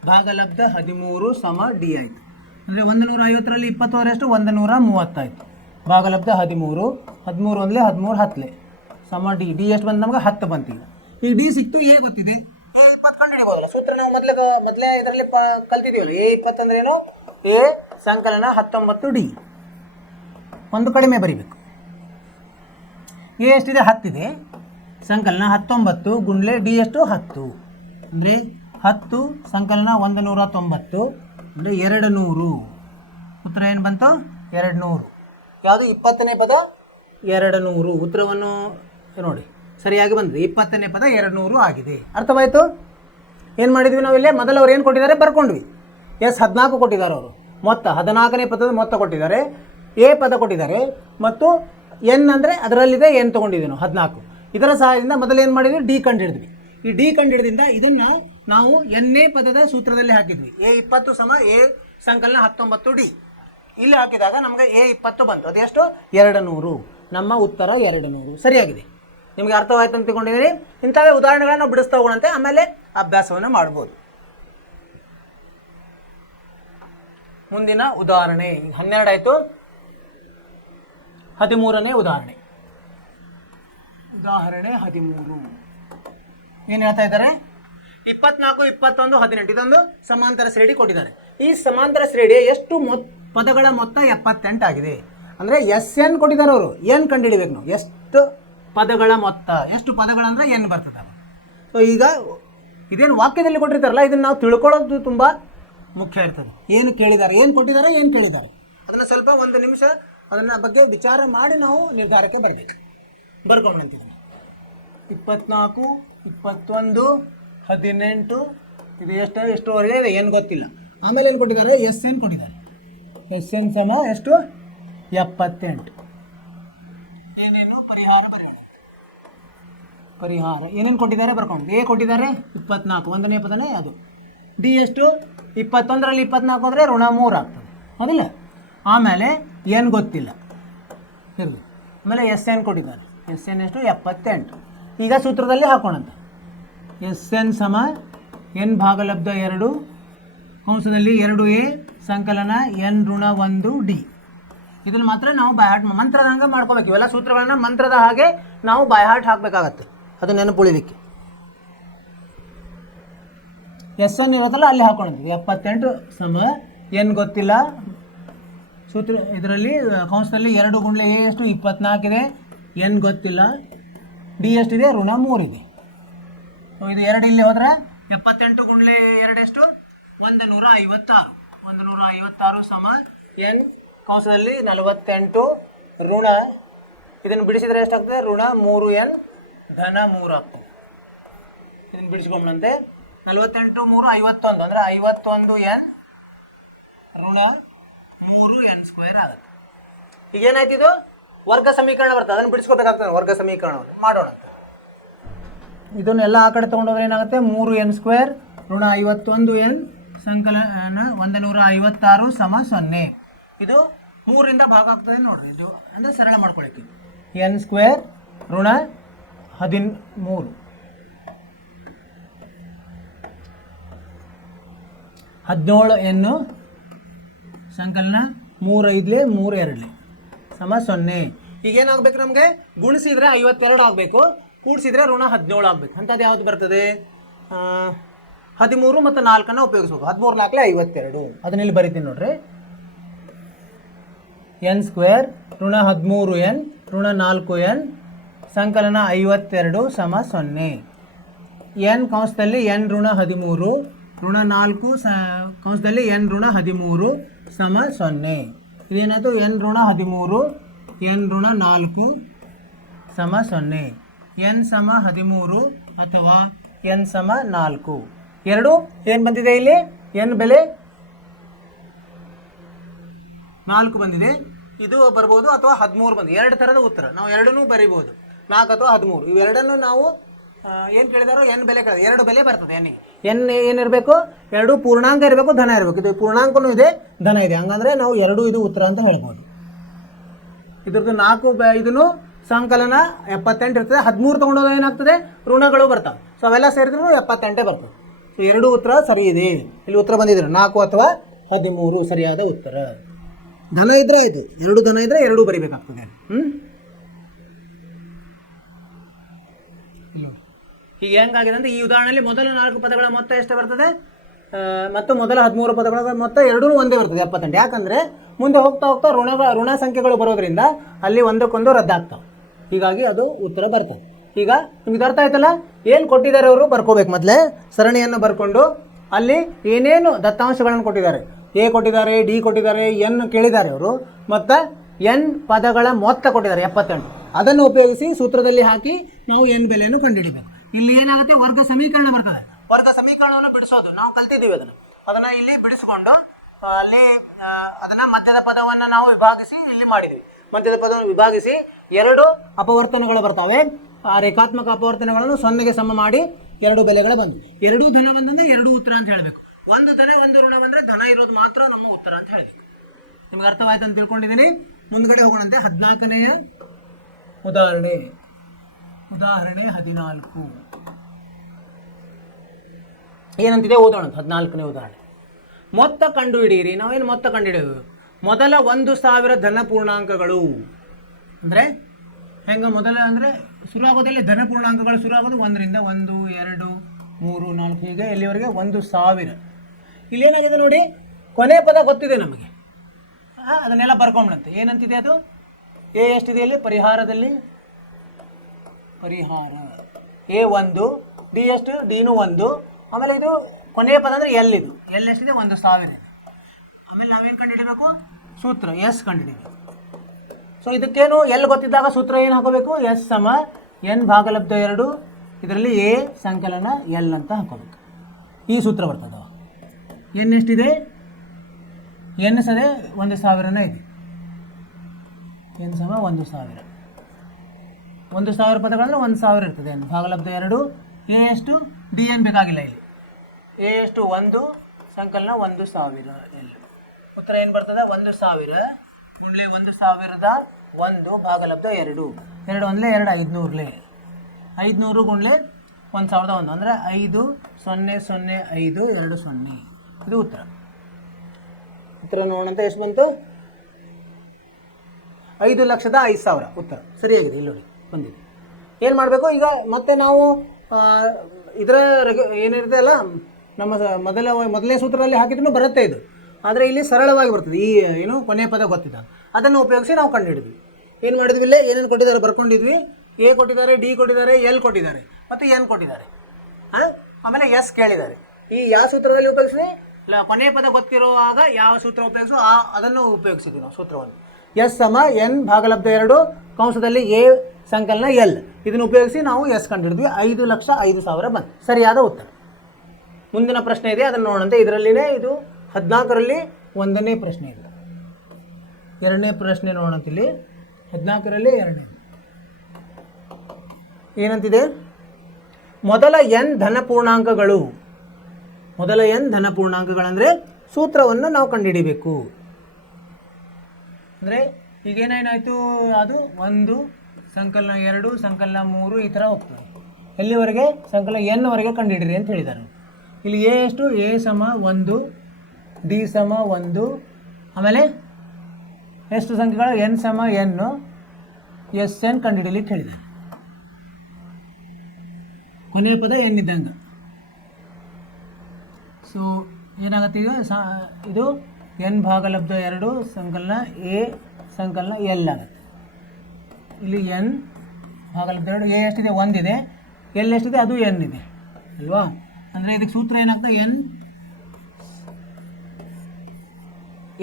ಭಾಗಲಬ್ಧ 13 ಸಮ ಡಿ ಆಯಿತು. ಅಂದರೆ 150ರಲ್ಲಿ 20 ಅವರಷ್ಟು 130 ಆಯಿತು. ಭಾಗಲಬ್ಧ 13 13 1 13 10 ಸಮ ಡಿ. ಡಿ ಎಷ್ಟು ಬಂತು ನಮಗೆ? 10 ಬಂತು. ಈಗ ಡಿ ಸಿಕ್ತು, ಎ ಗೊತ್ತಿದೆ, ಎ 20 ಕಂಡುಹಿಡಿಬೋದಲ್ಲ. ಸೂತ್ರ ನಾವು ಮೊದಲೇ ಇದರಲ್ಲಿ ಕಲ್ತಿದ್ದೀವಲ್ಲ. ಎ 20 ಅಂದ್ರೆ ಏನು? ಎ ಸಂಕಲನ 19 ಡಿ. ಒಂದು ಕಡಿಮೆ ಬರಿಬೇಕು. ಎ ಎಷ್ಟಿದೆ? 10 ಇದೆ. ಸಂಕಲನ 19 ಗುಂಡ್ಲೆ ಡಿ ಎಷ್ಟು? 10, ಅಂದರೆ 10 ಸಂಕಲನ 190 ಅಂದರೆ 200. ಉತ್ತರ ಏನು ಬಂತು? 200. ಯಾವುದು? 20ನೇ ಪದ 200. ಉತ್ತರವನ್ನು ನೋಡಿ ಸರಿಯಾಗಿ ಬಂದಿದೆ. 20ನೇ ಪದ 200 ಆಗಿದೆ. ಅರ್ಥವಾಯಿತು? ಏನು ಮಾಡಿದ್ವಿ ನಾವಿಲ್ಲೇ? ಮೊದಲು ಅವ್ರು ಏನು ಕೊಟ್ಟಿದ್ದಾರೆ ಬರ್ಕೊಂಡ್ವಿ. S14 ಕೊಟ್ಟಿದ್ದಾರೆ ಅವರು ಮೊತ್ತ, 14ನೇ ಪದದ ಮೊತ್ತ ಕೊಟ್ಟಿದ್ದಾರೆ, ಎ ಪದ ಕೊಟ್ಟಿದ್ದಾರೆ, ಮತ್ತು ಎನ್ ಅಂದರೆ ಅದರಲ್ಲಿದೆ ಎನ್ ತೊಗೊಂಡಿದ್ವಿ ನಾವು 14. ಇದರ ಸಹಾಯದಿಂದ ಮೊದಲು ಏನು ಮಾಡಿದ್ವಿ? ಡಿ ಕಂಡುಹಿಡಿದ್ವಿ. ಈ ಡಿ ಕಂಡುಹಿಡಿದಿಂದ ಇದನ್ನು ನಾವು ಎನ್ನೇ ಪದದ ಸೂತ್ರದಲ್ಲಿ ಹಾಕಿದ್ವಿ. ಎ 20 ಸಮ ಎ ಸಂಕಲನ 19 ಡಿ. ಇಲ್ಲಿ ಹಾಕಿದಾಗ ನಮಗೆ ಎ 20 ಬಂತು. ಅದೆಷ್ಟು? 200. ನಮ್ಮ ಉತ್ತರ 200 ಸರಿಯಾಗಿದೆ. ನಿಮಗೆ ಅರ್ಥವಾಯ್ತು ಅಂತ ತಿಳ್ಕೊಂಡಿದ್ದೀರಿ. ಇಂಥವೇ ಉದಾಹರಣೆಗಳನ್ನು ಬಿಡಿಸ್ತಾ ಹೋಗೋಣಂತೆ, ಆಮೇಲೆ ಅಭ್ಯಾಸವನ್ನು ಮಾಡ್ಬೋದು. ಮುಂದಿನ ಉದಾಹರಣೆ 12 ಆಯಿತು. 13ನೇ ಉದಾಹರಣೆ. ಉದಾಹರಣೆ 13 ಏನು ಹೇಳ್ತಾ ಇದ್ದಾರೆ? 24 21 18 ಇದೊಂದು ಸಮಾಂತರ ಶ್ರೇಣಿ ಕೊಟ್ಟಿದ್ದಾರೆ. ಈ ಸಮಾಂತರ ಶ್ರೇಣಿಯ ಎಷ್ಟು ಪದಗಳ ಮೊತ್ತ 78 ಆಗಿದೆ. ಅಂದರೆ SN ಕೊಟ್ಟಿದ್ದಾರೆ ಅವರು. ಎನ್ ಕಂಡುಹಿಡಿಬೇಕು ನಾವು. ಎಷ್ಟು ಪದಗಳ ಮೊತ್ತ, ಎಷ್ಟು ಪದಗಳಂದ್ರೆ ಎನ್ ಬರ್ತದೆ. ಸೊ ಈಗ ಇದೇನು ವಾಕ್ಯದಲ್ಲಿ ಕೊಟ್ಟಿರ್ತಾರಲ್ಲ, ಇದನ್ನು ನಾವು ತಿಳ್ಕೊಳ್ಳೋದು ತುಂಬ ಮುಖ್ಯ ಇರ್ತದೆ. ಏನು ಕೇಳಿದ್ದಾರೆ, ಏನು ಕೊಟ್ಟಿದ್ದಾರೆ, ಏನು ಕೇಳಿದ್ದಾರೆ, ಅದನ್ನು ಸ್ವಲ್ಪ ಒಂದು ನಿಮಿಷ ಅದನ್ನು ಬಗ್ಗೆ ವಿಚಾರ ಮಾಡಿ ನಾವು ನಿರ್ಧಾರಕ್ಕೆ ಬರಬೇಕು. ಬರ್ಕೊಂಬಂತಿದ್ದೀನಿ. 24 21 18 ಇದು ಎಷ್ಟುವರೆಗೆ ಇದೆ ಏನು ಗೊತ್ತಿಲ್ಲ. ಆಮೇಲೆ ಏನು ಕೊಟ್ಟಿದ್ದಾರೆ? SN ಕೊಟ್ಟಿದ್ದಾರೆ. ಎಸ್ ಎನ್ ಸಮ ಎಷ್ಟು 78. ಏನೇನು ಪರಿಹಾರ ಬರೆಯೋಣ. ಪರಿಹಾರ ಏನೇನು ಕೊಟ್ಟಿದ್ದಾರೆ ಬರ್ಕೊಂಡು. ಎ ಕೊಟ್ಟಿದ್ದಾರೆ 24, ಒಂದನೇ ಪದನೇ ಅದು. ಡಿ ಎಷ್ಟು 21ರಲ್ಲಿ 24 ಅಂದರೆ ಋಣ 3 ಆಗ್ತದೆ ಹೌದಿಲ್ಲ. ಆಮೇಲೆ ಏನು ಗೊತ್ತಿಲ್ಲ ಇರಲಿ. ಆಮೇಲೆ ಎಸ್ ಎನ್ ಕೊಟ್ಟಿದ್ದಾರೆ. ಎಸ್ ಎನ್ ಎಷ್ಟು 78. ಈಗ ಸೂತ್ರದಲ್ಲಿ ಹಾಕೋಣಂತೆ. ಎಸ್ ಎನ್ ಸಮ ಎನ್ ಭಾಗಲಬ್ಧ 2 ಕಂಸದಲ್ಲಿ 2a ಸಂಕಲನ ಎನ್ ಋಣ 1 ಡಿ. ಇದನ್ನು ಮಾತ್ರ ನಾವು ಬಾಯ್ಹಾಟ್ ಮಂತ್ರದ ಹಂಗೆ ಮಾಡ್ಕೋಬೇಕು. ಇವೆಲ್ಲ ಸೂತ್ರಗಳನ್ನ ಮಂತ್ರದ ಹಾಗೆ ನಾವು ಬಾಯ್ಹಾಟ್ ಹಾಕಬೇಕಾಗತ್ತೆ, ಅದು ನೆನಪುಳಿಲಿಕ್ಕೆ. ಎಸ್ ಎನ್ ಇರುತ್ತಲ್ಲ ಅಲ್ಲಿ ಹಾಕೊಂಡಿದ್ವಿ. 78 ಸಮ ಎನ್ ಗೊತ್ತಿಲ್ಲ ಸೂತ್ರ. ಇದರಲ್ಲಿ ಕಂಸದಲ್ಲಿ 2 ಗುಂಡ್ಲೆ ಎ ಎಷ್ಟು 24 ಇದೆ, ಎನ್ ಗೊತ್ತಿಲ್ಲ. ಡಿ ಎಷ್ಟಿದೆ ಋಣ 3 ಇದೆ. ಇದು 2 ಇಲ್ಲಿ ಹೋದ್ರೆ 78 ಗುಂಡ್ಲೆ 2 ಎಷ್ಟು 156. 156 ಸಮ ಎನ್ ಕಂಸದಲ್ಲಿ 48 ಋಣ, ಇದನ್ನು ಬಿಡಿಸಿದರೆ ಎಷ್ಟಾಗ್ತದೆ ಋಣ 3n ಧನ 3 ಆಗ್ತದೆ. ಇದನ್ನು ಬಿಡಿಸ್ಕೊಂಬಂತೆ 48 3 51 ಅಂದರೆ 51n ಋಣ 3n² ಆಗುತ್ತೆ. ಈಗ ಏನಾಯ್ತು, ಇದು ವರ್ಗ ಸಮೀಕರಣ ಬರ್ತದೆ, ಅದನ್ನು ಬಿಡಿಸ್ಕೋಬೇಕಾಗ್ತದೆ. ವರ್ಗ ಸಮೀಕರಣವನ್ನು ಮಾಡೋಣ. ಇದನ್ನೆಲ್ಲ ಆ ಕಡೆ ತೊಗೊಂಡೋದ್ರೆ ಏನಾಗುತ್ತೆ 3n² ಋಣ 51n ಸಂಕಲನ 156 ಸಮ 0. ಇದು 3ರಿಂದ ಭಾಗ ಆಗ್ತದೆ ನೋಡ್ರಿ. ಇದು ಅಂದರೆ ಸರಳ ಮಾಡ್ಕೊಳಕ್ಕೆ n² ಋಣ 13 17 ಸಂಕಲನ 3 5 3 2 ಸಮ 0. ಈಗೇನಾಗಬೇಕು ನಮಗೆ ಗುಣಿಸಿದ್ರೆ 52 ಆಗಬೇಕು, ಕೂಡಿಸಿದ್ರೆ ಋಣ 17 ಆಗಬೇಕು. ಅಂಥದ್ದು ಯಾವುದು ಬರ್ತದೆ 13 ಮತ್ತು 4 ಉಪಯೋಗಿಸ್ಬೇಕು. 13 4 52. ಅದನ್ನ ಇಲ್ಲಿ ಬರಿತೀನಿ ನೋಡ್ರಿ. n² ಋಣ 13n ಋಣ 4n ಸಂಕಲನ 52 ಸಮ 0. n ಕಂಸದಲ್ಲಿ n ಋಣ 13 ಋಣ 4 ಕಂಸದಲ್ಲಿ n ಋಣ 13 ಸಮ 0. ಇದೇನಾಯ್ತು n ಋಣ 13 n ಋಣ 4 ಸಮ 0. n ಸಮ 13 ಅಥವಾ n ಸಮ 4 ಎರಡು ಏನು ಬಂದಿದೆ ಇಲ್ಲಿ n ಬೆಲೆ 4 ಬಂದಿದೆ. ಇದು ಬರ್ಬೋದು ಅಥವಾ 13 ಬಂದಿದೆ. ಎರಡು ಥರದ ಉತ್ತರ ನಾವು ಎರಡನ್ನೂ ಬರಿಬೋದು, 4 ಅಥವಾ 13. ಇವೆರಡನ್ನು ನಾವು ಏನು ಕೇಳಿದಾರೋ n ಬೆಲೆ ಕೇಳಿದ 2 ಬೆಲೆ ಬರ್ತದೆ. n ಏನಿರಬೇಕು 2 ಪೂರ್ಣಾಂಕ ಇರಬೇಕು, ಧನ ಇರಬೇಕು. ಇದು ಪೂರ್ಣಾಂಕನೂ ಇದೆ, ಧನ ಇದೆ. ಹಂಗಂದ್ರೆ ನಾವು 2 ಇದು ಉತ್ತರ ಅಂತ ಹೇಳ್ಬೋದು. ಇದ್ರದ್ದು 4 ಇದನ್ನು ಸಂಕಲನ 78 ಇರ್ತದೆ. 13 ತೊಗೊಂಡೋದ ಏನಾಗ್ತದೆ ಋಣಗಳು ಬರ್ತಾವೆ. ಸೊ ಅವೆಲ್ಲ ಸೇರಿದ್ರು 78 ಬರ್ತದೆ. ಸೊ 2 ಉತ್ತರ ಸರಿ ಇದೆ. ಇಲ್ಲಿ ಉತ್ತರ ಬಂದಿದ್ರು 4 ಅಥವಾ 13 ಸರಿಯಾದ ಉತ್ತರ. ಧನ ಇದ್ರೆ ಆಯಿತು, 2 ಧನ ಇದ್ರೆ 2 ಬರಿಬೇಕಾಗ್ತದೆ. ಈಗ ಹೆಂಗಾಗಿದೆ ಅಂದರೆ ಈ ಉದಾಹರಣೆಯಲ್ಲಿ ಮೊದಲ 4 ಪದಗಳ ಮೊತ್ತ ಎಷ್ಟು ಬರ್ತದೆ ಮತ್ತು ಮೊದಲ 13 ಪದಗಳ ಮೊತ್ತ ಎರಡೂ ಒಂದೇ ಬರ್ತದೆ 78. ಯಾಕಂದರೆ ಮುಂದೆ ಹೋಗ್ತಾ ಹೋಗ್ತಾ ಋಣ ಸಂಖ್ಯೆಗಳು ಬರೋದ್ರಿಂದ ಅಲ್ಲಿ ಒಂದಕ್ಕೊಂದು ರದ್ದಾಗ್ತಾವೆ. ಹೀಗಾಗಿ ಅದು ಉತ್ತರ ಬರ್ತದೆ. ಈಗ ನಿಮ್ಗೆ ಅರ್ಥ ಆಯ್ತಲ್ಲ, ಏನು ಕೊಟ್ಟಿದ್ದಾರೆ ಅವರು ಬರ್ಕೋಬೇಕು. ಮೊದಲೇ ಸರಣಿಯನ್ನು ಬರ್ಕೊಂಡು ಅಲ್ಲಿ ಏನೇನು ದತ್ತಾಂಶಗಳನ್ನು ಕೊಟ್ಟಿದ್ದಾರೆ, ಎ ಕೊಟ್ಟಿದ್ದಾರೆ, ಡಿ ಕೊಟ್ಟಿದ್ದಾರೆ, ಎನ್ ಕೇಳಿದ್ದಾರೆ ಅವರು, ಮತ್ತು ಎನ್ ಪದಗಳ ಮೊತ್ತ ಕೊಟ್ಟಿದ್ದಾರೆ 78. ಅದನ್ನು ಉಪಯೋಗಿಸಿ ಸೂತ್ರದಲ್ಲಿ ಹಾಕಿ ನಾವು ಎನ್ ಬೆಲೆಯನ್ನು ಕಂಡುಹಿಡಿಬೇಕು. ಇಲ್ಲಿ ಏನಾಗುತ್ತೆ ವರ್ಗ ಸಮೀಕರಣ ಬರ್ತದೆ. ವರ್ಗ ಸಮೀಕರಣವನ್ನು ಬಿಡಿಸೋದು ನಾವು ಕಲ್ತಿದ್ದೀವಿ. ಅದನ್ನು ಇಲ್ಲಿ ಬಿಡಿಸ್ಕೊಂಡು ಅಲ್ಲಿ ಅದನ್ನ ಮಧ್ಯದ ಪದವನ್ನು ನಾವು ವಿಭಾಗಿಸಿ ಇಲ್ಲಿ ಮಾಡಿದ್ವಿ. ಮಧ್ಯದ ಪದವನ್ನು ವಿಭಾಗಿಸಿ 2 ಅಪವರ್ತನಗಳು ಬರ್ತವೆ. ಆ ರೇಖಾತ್ಮಕ ಅಪವರ್ತನಗಳನ್ನು 0ಗೆ ಸಮ ಮಾಡಿ 2 ಬೆಲೆಗಳು ಬಂದು 2 ಧನ ಬಂದಂದ್ರೆ 2 ಉತ್ತರ ಅಂತ ಹೇಳಬೇಕು. 1 ಧನ 1 ಋಣ ಬಂದರೆ ಧನ ಇರೋದು ಮಾತ್ರ ನಮ್ಮ ಉತ್ತರ ಅಂತ ಹೇಳಬೇಕು. ನಿಮ್ಗೆ ಅರ್ಥವಾಯ್ತು ಅಂತ ತಿಳ್ಕೊಂಡಿದ್ದೀನಿ. ಮುಂದ್ಗಡೆ ಹೋಗೋಣಂತೆ 14ನೇಯ ಉದಾಹರಣೆ 14 ಏನಂತಿದೆ ಓದೋಣ. 14ನೇ ಉದಾಹರಣೆ. ಮೊತ್ತ ಕಂಡುಹಿಡಿಯಿರಿ. ನಾವೇನು ಮೊತ್ತ ಕಂಡುಹಿಡಿಯೋದು? ಮೊದಲ 1000 ಧನ ಪೂರ್ಣಾಂಕಗಳು ಅಂದರೆ ಹೆಂಗೆ ಮೊದಲ ಅಂದರೆ ಶುರುವಾಗೋದಲ್ಲಿ ಧನ ಪೂರ್ಣಾಂಕಗಳು ಶುರುವಾಗೋದು 1ರಿಂದ 1 2 3 4 ಹೀಗೆ ಎಲ್ಲಿವರೆಗೆ 1000. ಇಲ್ಲೇನಾಗಿದೆ ನೋಡಿ, ಕೊನೆ ಪದ ಗೊತ್ತಿದೆ ನಮಗೆ, ಅದನ್ನೆಲ್ಲ ಬರ್ಕೊಂಬಿಡಂತೆ. ಏನಂತಿದೆ ಅದು? ಎ ಎಷ್ಟಿದೆ ಇಲ್ಲಿ ಪರಿಹಾರದಲ್ಲಿ? ಪರಿಹಾರ ಎ 1, ಡಿ ಎಷ್ಟು? ಡಿನೂ 1. ಆಮೇಲೆ ಇದು ಕೊನೆಯ ಪದ ಅಂದರೆ ಎಲ್. ಇದು ಎಲ್ ಎಷ್ಟಿದೆ? 1000 ಇದೆ. ಆಮೇಲೆ ನಾವೇನು ಕಂಡುಹಿಡಬೇಕು? ಸೂತ್ರ ಎಸ್ ಕಂಡುಹಿಡಬೇಕು. ಸೊ ಇದಕ್ಕೇನು ಎಲ್ ಗೊತ್ತಿದ್ದಾಗ ಸೂತ್ರ ಏನು ಹಾಕೋಬೇಕು? ಎಸ್ ಸಮ ಎನ್ ಭಾಗಲಬ್ಧ 2 ಇದರಲ್ಲಿ ಎ ಸಂಕಲನ ಎಲ್ ಅಂತ ಹಾಕೋಬೇಕು. ಈ ಸೂತ್ರ ಬರ್ತದೆ. ಎನ್ ಎಷ್ಟಿದೆ? ಎನ್ ಸದೇ 1000 ಇದೆ. ಎನ್ ಸಮ 1000. 1000 ಪದಗಳಲ್ಲಿ 1000 ಇರ್ತದೆ. ಎನ್ ಭಾಗಲಬ್ಧ 2. ಎ ಎಷ್ಟು ಡಿ ಏನು ಬೇಕಾಗಿಲ್ಲ ಇಲ್ಲಿ. ಎ ಎಷ್ಟು 1 ಸಂಕಲನ 1000 ಎಲ್. ಉತ್ತರ ಏನು ಬರ್ತದೆ? 1000 ಗುಂಡ್ಲೆ 1000ದ 1 ಭಾಗಲಬ್ಧ 2. 2 ಒಂದ್ಲೆ 2 500 500 ಗುಂಡ್ಲೆ 1001 ಅಂದರೆ 500520. ಇದು ಉತ್ತರ. ಉತ್ತರ ನೋಡೋಣಂತ ಎಷ್ಟು ಬಂತು? 5,05,000 ಉತ್ತರ ಸರಿಯಾಗಿದೆ. ಇಲ್ಲಿ ನೋಡಿ ಬಂದಿದೆ. ಏನು ಮಾಡಬೇಕು ಈಗ? ಮತ್ತೆ ನಾವು ಇದರ ಏನಿರುತ್ತೆ ಅಲ್ಲ, ನಮ್ಮ ಮೊದಲನೇ ಸೂತ್ರದಲ್ಲಿ ಹಾಕಿದ್ರೂ ಬರುತ್ತೆ ಇದು. ಆದರೆ ಇಲ್ಲಿ ಸರಳವಾಗಿ ಬರ್ತದೆ. ಈ ಏನು ಕೊನೆಯ ಪದ ಗೊತ್ತಿದ್ದ ಅದನ್ನು ಉಪಯೋಗಿಸಿ ನಾವು ಕಂಡುಹಿಡಿದ್ವಿ. ಏನು ಮಾಡಿದ್ವಿ? ಇಲ್ಲೇ ಏನೇನು ಕೊಟ್ಟಿದ್ದಾರೆ ಬರ್ಕೊಂಡಿದ್ವಿ. ಎ ಕೊಟ್ಟಿದ್ದಾರೆ, ಡಿ ಕೊಟ್ಟಿದ್ದಾರೆ, ಎಲ್ ಕೊಟ್ಟಿದ್ದಾರೆ ಮತ್ತು ಎನ್ ಕೊಟ್ಟಿದ್ದಾರೆ. ಆಮೇಲೆ ಎಸ್ ಕೇಳಿದ್ದಾರೆ. ಈ ಯಾವ ಸೂತ್ರದಲ್ಲಿ ಉಪಯೋಗಿಸಿದ್ವಿ? ಕೊನೆಯ ಪದ ಗೊತ್ತಿರುವಾಗ ಯಾವ ಸೂತ್ರ ಉಪಯೋಗಿಸೋ ಅದನ್ನು ಉಪಯೋಗಿಸಿದ್ವಿ ನಾವು ಸೂತ್ರವನ್ನು. ಎಸ್ ಸಮ ಎನ್ ಭಾಗಲಬ್ಧ 2 ಕಂಸದಲ್ಲಿ ಎ ಸಂಕಲನ ಎಲ್. ಇದನ್ನು ಉಪಯೋಗಿಸಿ ನಾವು ಎಸ್ ಕಂಡುಹಿಡಿದ್ವಿ. 5,05,000 ಬಂತು. ಸರಿಯಾದ ಉತ್ತರ. ಮುಂದಿನ ಪ್ರಶ್ನೆ ಇದೆ, ಅದನ್ನು ನೋಡಂತೆ. ಇದರಲ್ಲಿನೇ ಇದು 14ರಲ್ಲಿ 1ನೇ ಪ್ರಶ್ನೆ ಇದೆ. 2ನೇ ಪ್ರಶ್ನೆ ನೋಡಂತಿಲ್ಲಿ 14ರಲ್ಲಿ 2ನೇ ಏನಂತಿದೆ? ಮೊದಲ ಎನ್ ಧನಪೂರ್ಣಾಂಕಗಳು. ಮೊದಲ ಎನ್ ಧನಪೂರ್ಣಾಂಕಗಳಂದರೆ ಸೂತ್ರವನ್ನು ನಾವು ಕಂಡುಹಿಡಿಬೇಕು. ಅಂದರೆ ಈಗೇನೇನಾಯಿತು? ಅದು 1 ಸಂಕಲನ 2 ಸಂಕಲನ 3 ಈ ಥರ ಹೋಗ್ತದೆ. ಎಲ್ಲಿವರೆಗೆ? ಸಂಕಲನ ಎನ್ವರೆಗೆ ಕಂಡುಹಿಡಿರಿ ಅಂತ ಹೇಳಿದ್ದಾರೆ. ಇಲ್ಲಿ ಎ ಎಷ್ಟು? ಎ ಸಮ 1, ಡಿ ಸಮ 1, ಆಮೇಲೆ ಎಷ್ಟು ಸಂಖ್ಯೆಗಳು? ಎನ್ ಸಮ ಎನ್, ಎಸ್ ಎನ್ ಕಂಡುಹಿಡಿಯಲಿಕ್ಕೆ ಹೇಳಿದ್ದಾರೆ. ಕೊನೆಯ ಪದ ಎನ್ ಇದ್ದಂಗೆ. ಸೊ ಏನಾಗುತ್ತೆ ಈಗ? ಇದು ಎನ್ ಭಾಗಲಬ್ಧ 2 ಸಂಕಲನ ಎ ಸಂಕಲನ ಎಲ್ ಆಗುತ್ತೆ. ಇಲ್ಲಿ ಎನ್ ಭಾಗಲಬ್ಧ 2 ಎ ಎಷ್ಟಿದೆ? 1 ಇದೆ. ಎಲ್ ಎಷ್ಟಿದೆ? ಅದು ಎನ್ ಇದೆ ಅಲ್ವಾ? ಅಂದರೆ ಇದಕ್ಕೆ ಸೂತ್ರ ಏನಾಗ್ತದೆ?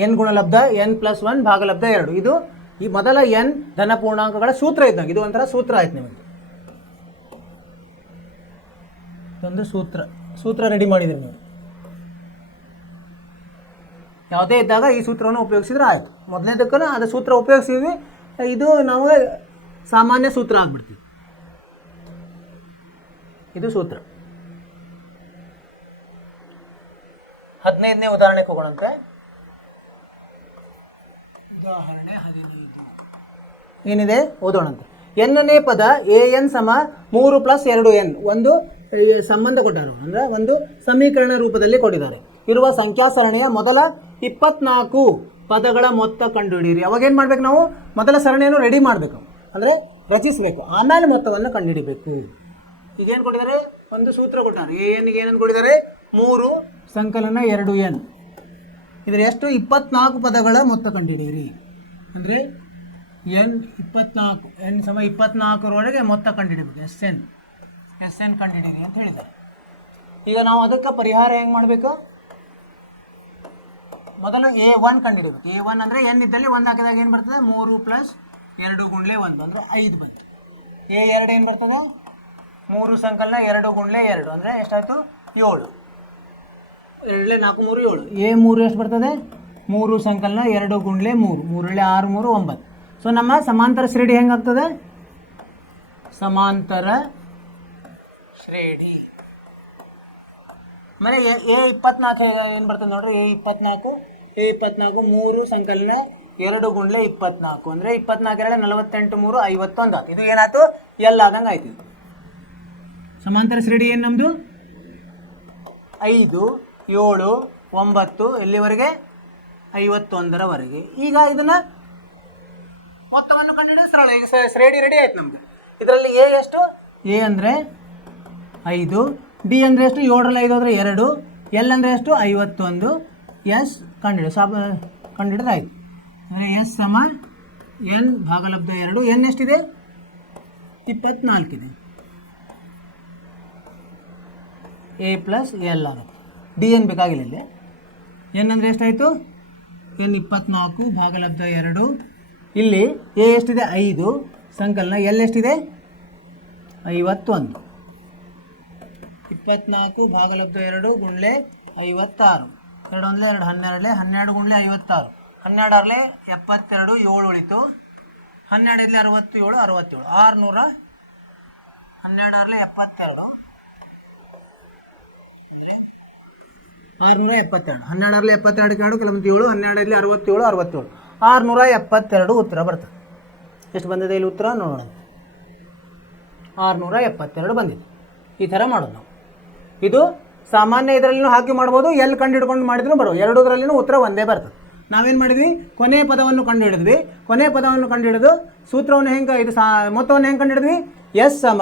ಎನ್ ಗುಣಲಬ್ಧ ಎನ್ ಪ್ಲಸ್ 1 ಭಾಗಲಬ್ಧ 2. ಇದು ಈ ಮೊದಲ ಎನ್ ಧನಪೂರ್ಣಾಂಕಗಳ ಸೂತ್ರ ಇದ್ದಂಗೆ. ಇದು ಒಂಥರ ಸೂತ್ರ ಆಯ್ತು ನಿಮಗೆ. ಇದೊಂದು ಸೂತ್ರ ರೆಡಿ ಮಾಡಿದ್ರಿ ನೀವು. ಯಾವುದೇ ಇದ್ದಾಗ ಈ ಸೂತ್ರವನ್ನು ಉಪಯೋಗಿಸಿದ್ರೆ ಆಯಿತು. ಮೊದಲನೇದಕ್ಕೂ ಅದು ಸೂತ್ರ ಉಪಯೋಗಿಸಿದ್ವಿ. ಇದು ನಾವು ಸಾಮಾನ್ಯ ಸೂತ್ರ ಆಗ್ಬಿಡ್ತೀವಿ. ಇದು ಸೂತ್ರ. 15ನೇ ಉದಾಹರಣೆಗೆ ಹೋಗೋಣಂತೆ. ಉದಾಹರಣೆ 15 ಏನಿದೆ ಓದೋಣಂತೆ. ಎನ್ನನೇ ಪದ ಎ ಎನ್ ಸಮ 3 + 2n. ಒಂದು ಸಂಬಂಧ ಕೊಟ್ಟರು, ಅಂದರೆ ಒಂದು ಸಮೀಕರಣ ರೂಪದಲ್ಲಿ ಕೊಟ್ಟಿದ್ದಾರೆ. ಇರುವ ಸಂಖ್ಯಾ ಸರಣಿಯ ಮೊದಲ 24 ಪದಗಳ ಮೊತ್ತ ಕಂಡುಹಿಡಿಯಿರಿ. ಅವಾಗೇನು ಮಾಡ್ಬೇಕು? ನಾವು ಮೊದಲ ಸರಣಿಯನ್ನು ರೆಡಿ ಮಾಡಬೇಕು, ಅಂದರೆ ರಚಿಸಬೇಕು. ಆಮೇಲೆ ಮೊತ್ತವನ್ನು ಕಂಡುಹಿಡಿಬೇಕು. ಈಗೇನು ಕೊಟ್ಟಿದ್ದಾರೆ? ಒಂದು ಸೂತ್ರ ಕೊಟ್ಟಾರೆ. ಎ ಎನ್ಗೆ ಏನನ್ನು ಕೊಟ್ಟಿದ್ದಾರೆ? 3 ಸಂಕಲನ 2n. ಇದರ ಎಷ್ಟು? 24 ಪದಗಳ ಮೊತ್ತ ಕಂಡುಹಿಡಿಯಿರಿ. ಅಂದರೆ ಎನ್ 24, ಎನ್ ಸಮ 24ರವರೆಗೆ ಮೊತ್ತ ಕಂಡುಹಿಡಿಬೇಕು. ಎಸ್ ಎನ್ ಕಂಡುಹಿಡಿಯಿರಿ ಅಂತ ಹೇಳಿದ್ದಾರೆ. ಈಗ ನಾವು ಅದಕ್ಕೆ ಪರಿಹಾರ ಹೆಂಗೆ ಮಾಡಬೇಕು? ಮೊದಲು A1 ಕಂಡುಹಿಡಿಬೇಕು. A1 ಅಂದರೆ ಎನ್ ಇದ್ದಲ್ಲಿ 1 ಹಾಕಿದಾಗ ಏನು ಬರ್ತದೆ? 3 + 2 ಗುಂಡ್ಲೆ 1 ಅಂದರೆ 5 ಬಂತು. A2 ಏನು ಬರ್ತದೆ? 3 ಸಂಕಲನ 2 ಗುಂಡ್ಲೆ 2 ಅಂದರೆ ಎಷ್ಟಾಯಿತು? 7. 2 4 3 7. A3 ಎಷ್ಟು ಬರ್ತದೆ? 3 ಸಂಕಲನ 2 ಗುಂಡ್ಲೆ 3, 3 6 3 9. ಸೊ ನಮ್ಮ ಸಮಾಂತರ ಶ್ರೇಣಿ ಹೆಂಗಾಗ್ತದೆ? ಸಮಾಂತರ ಶ್ರೇಣಿ. ಆಮೇಲೆ A24 ಏನು ಬರ್ತದೆ ನೋಡ್ರಿ? A24 3 ಸಂಕಲನ 2 ಗುಂಡ್ಲೆ 24 ಅಂದರೆ 24 2 48 3 51 ಆಯ್ತು. ಇದು ಏನಾಯ್ತು? ಎಲ್ ಆದಂಗೆ ಆಯ್ತು. ಸಮಾಂತರ ಶ್ರೇಣಿ ಏನು ನಮ್ಮದು? 5 7 9 ಎಲ್ಲಿವರೆಗೆ? 51ರವರೆಗೆ. ಈಗ ಇದನ್ನು ಮೊತ್ತವನ್ನು ಕಂಡುಹಿಡಿದು ಸರಳ. ಈಗ ಶ್ರೇಣಿ ರೆಡಿ ಆಯ್ತು ನಮ್ದು. ಇದರಲ್ಲಿ ಎ ಎಷ್ಟು? ಎ ಅಂದರೆ 5, ಡಿ ಅಂದರೆ ಎಷ್ಟು? 7ರಲ್ಲಿ 5 ಹೋದರೆ 2, ಎಲ್ ಅಂದರೆ ಎಷ್ಟು? 51, ಎಸ್ ಕಂಡುಹಿಡಿದ್ರೆ ಆಯಿತು. ಅಂದರೆ ಎಸ್ ಸಮ ಎನ್ ಭಾಗಲಬ್ಧ 2. ಎನ್ ಎಷ್ಟಿದೆ? 24 ಇದೆ. ಎ ಪ್ಲಸ್ ಎಲ್ ಆಗುತ್ತೆ. ಡಿ ಎನ್ ಬೇಕಾಗಿಲ್ಲ ಇಲ್ಲಿ. ಎನ್ ಅಂದರೆ ಎಷ್ಟಾಯಿತು? ಎನ್ 24 ಭಾಗಲಬ್ಧ 2. ಇಲ್ಲಿ ಎ ಎಷ್ಟಿದೆ? 5 ಸಂಕಲನ ಎಲ್ ಎಷ್ಟಿದೆ? 51. 24 ಭಾಗಲಬ್ಧ 2 ಗುಂಡ್ಲೆ 56 2 1 2 12 12 ಗುಂಡ್ಲೆ 56 12 72 7 ಉಳಿತು 12 ಇಲ್ಲಿ 67 67 600 12 72 672 12 72 2 ಕೆಲವೊಂದು 7 12 ಇಲ್ಲಿ 67 67 672 ಉತ್ತರ ಬರ್ತದೆ. ಎಷ್ಟು ಬಂದಿದೆ ಇಲ್ಲಿ ಉತ್ತರ ನೋಡೋಣ. 672 ಬಂದಿದೆ. ಈ ಥರ ಮಾಡೋದು ನಾವು. ಇದು ಸಾಮಾನ್ಯ ಇದರಲ್ಲಿನೂ ಹಾಕಿ ಮಾಡ್ಬೋದು, ಎಲ್ಲಿ ಕಂಡು ಹಿಡ್ಕೊಂಡು ಮಾಡಿದ್ರೂ ಬರೋದು. ಎರಡೂದ್ರಲ್ಲಿನೂ ಉತ್ತರ ಒಂದೇ ಬರ್ತದೆ. ನಾವೇನು ಮಾಡಿದ್ವಿ, ಕೊನೆಯ ಪದವನ್ನು ಕಂಡು ಹಿಡಿದ್ವಿ. ಕೊನೆಯ ಪದವನ್ನು ಕಂಡು ಹಿಡಿದು ಸೂತ್ರವನ್ನು ಹೆಂಗೆ ಇದು ಮೊತ್ತವನ್ನು ಹೆಂಗೆ ಕಂಡು ಹಿಡಿದ್ವಿ, ಎಸ್ ಸಮ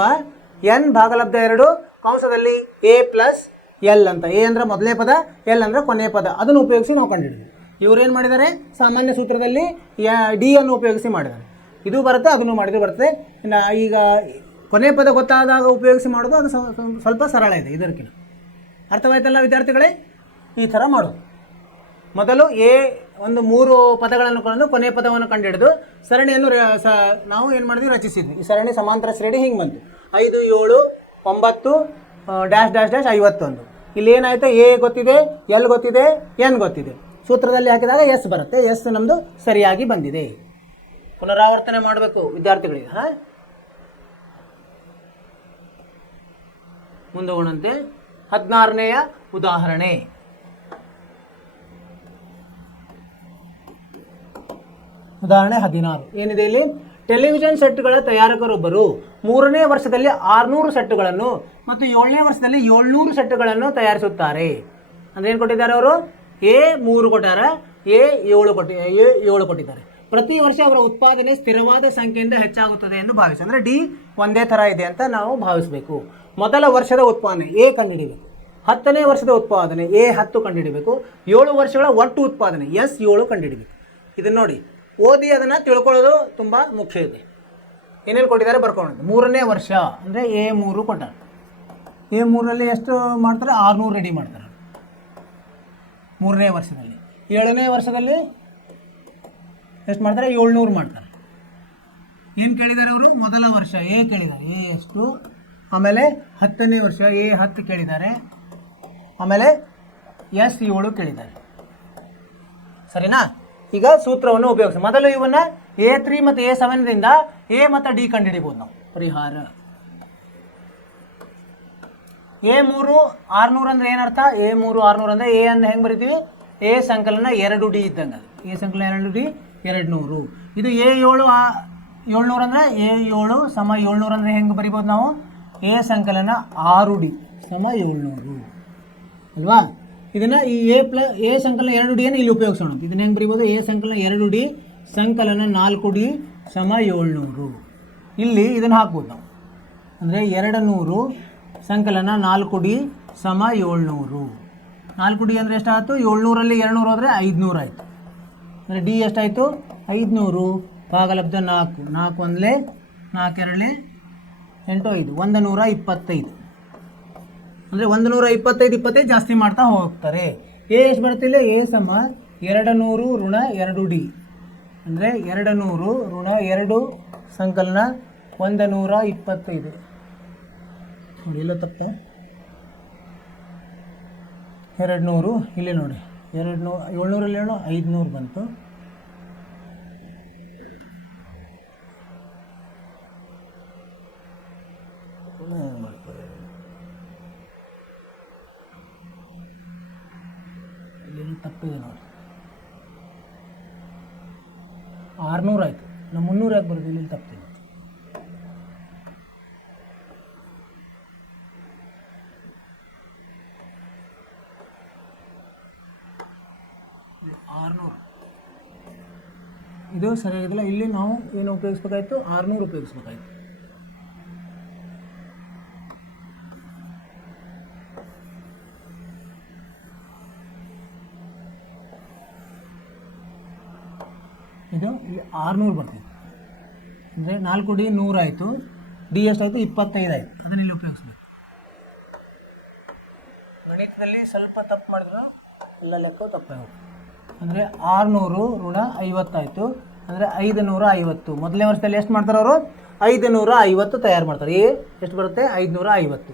ಎನ್ ಭಾಗಲಬ್ಧ 2 ಕಂಸದಲ್ಲಿ ಎ ಪ್ಲಸ್ ಎಲ್ ಅಂತ. ಎ ಅಂದರೆ ಮೊದಲೇ ಪದ, ಎಲ್ ಅಂದರೆ ಕೊನೆಯ ಪದ. ಅದನ್ನು ಉಪಯೋಗಿಸಿ ನಾವು ಕಂಡು ಹಿಡಿದ್ವಿ. ಇವ್ರೇನು ಮಾಡಿದ್ದಾರೆ, ಸಾಮಾನ್ಯ ಸೂತ್ರದಲ್ಲಿ ಡಿ ಅನ್ನು ಉಪಯೋಗಿಸಿ ಮಾಡಿದ್ದಾರೆ. ಇದು ಬರುತ್ತೆ, ಅದನ್ನು ಮಾಡಿದ್ರು ಬರುತ್ತೆ. ಈಗ ಕೊನೆಯ ಪದ ಗೊತ್ತಾದಾಗ ಉಪಯೋಗಿಸಿ ಮಾಡೋದು ಅದು ಸ್ವಲ್ಪ ಸರಳ ಇದೆ ಇದಕ್ಕಿಂತ. ಅರ್ಥವಾಯ್ತಲ್ಲ ವಿದ್ಯಾರ್ಥಿಗಳೇ? ಈ ಥರ ಮಾಡೋದು. ಮೊದಲು ಒಂದು 3 ಪದಗಳನ್ನು ಕೊಂಡು ಕೊನೆಯ ಪದವನ್ನು ಕಂಡುಹಿಡಿದು ಸರಣಿಯನ್ನು ನಾವು ಏನು ಮಾಡಿದ್ವಿ, ರಚಿಸಿದ್ವಿ. ಈ ಸರಣಿ ಸಮಾಂತರ ಶ್ರೇಣಿ ಹಿಂಗೆ ಬಂತು. 5 7 9 ಡ್ಯಾಶ್ ಡ್ಯಾಶ್ ಡ್ಯಾಶ್ 51. ಇಲ್ಲಿ ಏನಾಯಿತು, ಎ ಗೊತ್ತಿದೆ, ಎಲ್ ಗೊತ್ತಿದೆ, ಎನ್ ಗೊತ್ತಿದೆ. ಸೂತ್ರದಲ್ಲಿ ಹಾಕಿದಾಗ ಎಸ್ ಬರುತ್ತೆ. ಎಸ್ ನಮ್ಮದು ಸರಿಯಾಗಿ ಬಂದಿದೆ. ಪುನರಾವರ್ತನೆ ಮಾಡಬೇಕು ವಿದ್ಯಾರ್ಥಿಗಳಿಗೆ. ಮುಂದೋಗೋಣಂತೆ 16ನೇಯ ಉದಾಹರಣೆ. ಉದಾಹರಣೆ 16 ಏನಿದೆ ಇಲ್ಲಿ, ಟೆಲಿವಿಷನ್ ಸೆಟ್ಗಳ ತಯಾರಕರೊಬ್ಬರು 3ನೇ ವರ್ಷದಲ್ಲಿ 600 ಸೆಟ್ಗಳನ್ನು ಮತ್ತು 7ನೇ ವರ್ಷದಲ್ಲಿ 700 ಸೆಟ್ಗಳನ್ನು ತಯಾರಿಸುತ್ತಾರೆ. ಅಂದ್ರೆ ಏನು ಕೊಟ್ಟಿದ್ದಾರೆ ಅವರು, ಎ 3 ಕೊಟ್ಟಾರೆ, ಎ 7 ಕೊಟ್ಟಿದ್ದಾರೆ. ಪ್ರತಿ ವರ್ಷ ಅವರ ಉತ್ಪಾದನೆ ಸ್ಥಿರವಾದ ಸಂಖ್ಯೆಯಿಂದ ಹೆಚ್ಚಾಗುತ್ತದೆ ಎಂದು ಭಾವಿಸಿ. ಅಂದರೆ ಡಿ ಒಂದೇ ಥರ ಇದೆ ಅಂತ ನಾವು ಭಾವಿಸಬೇಕು. ಮೊದಲ ವರ್ಷದ ಉತ್ಪಾದನೆ ಎ ಕಂಡುಹಿಡಿಬೇಕು. 10ನೇ ವರ್ಷದ ಉತ್ಪಾದನೆ ಎ 10 ಕಂಡುಹಿಡಿಬೇಕು. 7 ವರ್ಷಗಳ ಒಟ್ಟು ಉತ್ಪಾದನೆ ಎಸ್ 7 ಕಂಡುಹಿಡಿಬೇಕು. ಇದನ್ನು ನೋಡಿ, ಓದಿ ಅದನ್ನು ತಿಳ್ಕೊಳ್ಳೋದು ತುಂಬ ಮುಖ್ಯ ಇದೆ. ಏನೇನು ಕೊಟ್ಟಿದ್ದಾರೆ ಬರ್ಕೊಂಡು. 3ನೇ ವರ್ಷ ಅಂದರೆ ಎ 3 ಕೊಟ್ಟಾರೆ. ಎ 3ರಲ್ಲಿ ಎಷ್ಟು ಮಾಡ್ತಾರೆ, 600 ರೆಡಿ ಮಾಡ್ತಾರೆ 3ನೇ ವರ್ಷದಲ್ಲಿ. 7ನೇ ವರ್ಷದಲ್ಲಿ ಎಷ್ಟು ಮಾಡ್ತಾರೆ, 700 ಮಾಡ್ತಾರೆ. ಏನು ಕೇಳಿದ್ದಾರೆ ಅವರು, ಮೊದಲ ವರ್ಷ ಎ ಕೇಳಿದ್ದಾರೆ, ಎ ಎಷ್ಟು. ಆಮೇಲೆ 10ನೇ ವರ್ಷ ಎ 10 ಕೇಳಿದ್ದಾರೆ. ಆಮೇಲೆ ಎಸ್ 7 ಕೇಳಿದ್ದಾರೆ. ಸರಿನಾ? ಈಗ ಸೂತ್ರವನ್ನು ಉಪಯೋಗಿಸಿ ಮೊದಲು ಇವನ್ನ A3 ಮತ್ತು A7ರಿಂದ ಎ ಮತ್ತು ಡಿ ಕಂಡುಹಿಡಿಬೋದು ನಾವು. ಪರಿಹಾರ A3 600 ಅಂದರೆ ಏನರ್ಥ, A3 600 ಅಂದರೆ ಎ ಅಂದರೆ ಹೆಂಗೆ ಬರಿತೀವಿ, ಎ ಸಂಕಲನ 2D ಇದ್ದಂಗೆ. ಅದು ಎ ಸಂಕಲನ 2D 200. ಇದು A7 700 ಅಂದರೆ A7 ಸಮ 700 ಅಂದರೆ ಹೆಂಗೆ ಬರಿಬೋದು ನಾವು, ಎ ಸಂಕಲನ 6D ಸಮ 700 ಅಲ್ವಾ. ಇದನ್ನು ಈ ಎ ಸಂಕಲನ 2D ಅನ್ನು ಇಲ್ಲಿ ಉಪಯೋಗಿಸೋಣ. ಇದನ್ನು ಹೆಂಗೆ ಬರಿಬೋದು, ಎ ಸಂಕಲನ 2D ಸಂಕಲನ 4D ಸಮ 700. ಇಲ್ಲಿ ಇದನ್ನು ಹಾಕ್ಬೋದು ನಾವು. ಅಂದರೆ 200 ಸಂಕಲನ 4D ಸಮ 700. 4D ಅಂದರೆ ಎಷ್ಟಾಯಿತು, 700ರಲ್ಲಿ 200 ಹೋದರೆ 500 ಆಯಿತು. ಅಂದರೆ ಡಿ ಎಷ್ಟಾಯಿತು, 500 ಭಾಗಲಬ್ಧ 4. 4 ಒಂದಲೇ 4 2 8 5 125. ಅಂದರೆ 125 25 ಜಾಸ್ತಿ ಮಾಡ್ತಾ ಹೋಗ್ತಾರೆ. ಎ ಎಷ್ಟು ಬರ್ತಿಲ್ಲ, ಎ ಸಮ 200 ಋಣ 2D ಅಂದರೆ 200 ಋಣ 2 ಸಂಕಲನ 125. ನೋಡಿ ಇಲ್ಲ ತಪ್ಪ, 200 ಇಲ್ಲಿ ನೋಡಿ 200 700ರಲ್ಲಿ 500 ಬಂತು. ಇಲ್ಲಿ ತಪ್ಪಿದೆ ನೋಡಿ, 600 ಆಯಿತು. ನಾವು 300 ಯಾಕೆ ಬರೋದು, ಇಲ್ಲಿ ತಪ್ಪಿದೆ. ಇದು ಸರಿಯಾಗಿಲ್ಲ. ಇಲ್ಲಿ ನಾವು ಏನು ಉಪಯೋಗಿಸ್ಬೇಕಾಯ್ತು, 600 ಉಪಯೋಗಿಸ್ಬೇಕಾಯ್ತು. ಇದು ಇಲ್ಲಿ 600 ಬರ್ತಿದೆ. ಅಂದರೆ 4D 100 ಆಯಿತು. ಡಿ ಎಷ್ಟಾಯಿತು, 25 ಆಯಿತು. ಅದನ್ನು ಇಲ್ಲಿ ಉಪಯೋಗಿಸ್ಬೇಕು. ಗಣಿತದಲ್ಲಿ ಸ್ವಲ್ಪ ತಪ್ಪು ಮಾಡಿದ್ರೆ ಎಲ್ಲ ಲೆಕ್ಕ ತಪ್ಪಾಗುತ್ತೆ. ಅಂದರೆ 600 ಋಣ 50 ಆಯಿತು. ಅಂದರೆ 550. ಮೊದಲನೇ ವರ್ಷದಲ್ಲಿ ಎಷ್ಟು ಮಾಡ್ತಾರೆ ಅವರು, 550 ತಯಾರು ಮಾಡ್ತಾರೆ. ಎ ಎಷ್ಟು ಬರುತ್ತೆ, 550.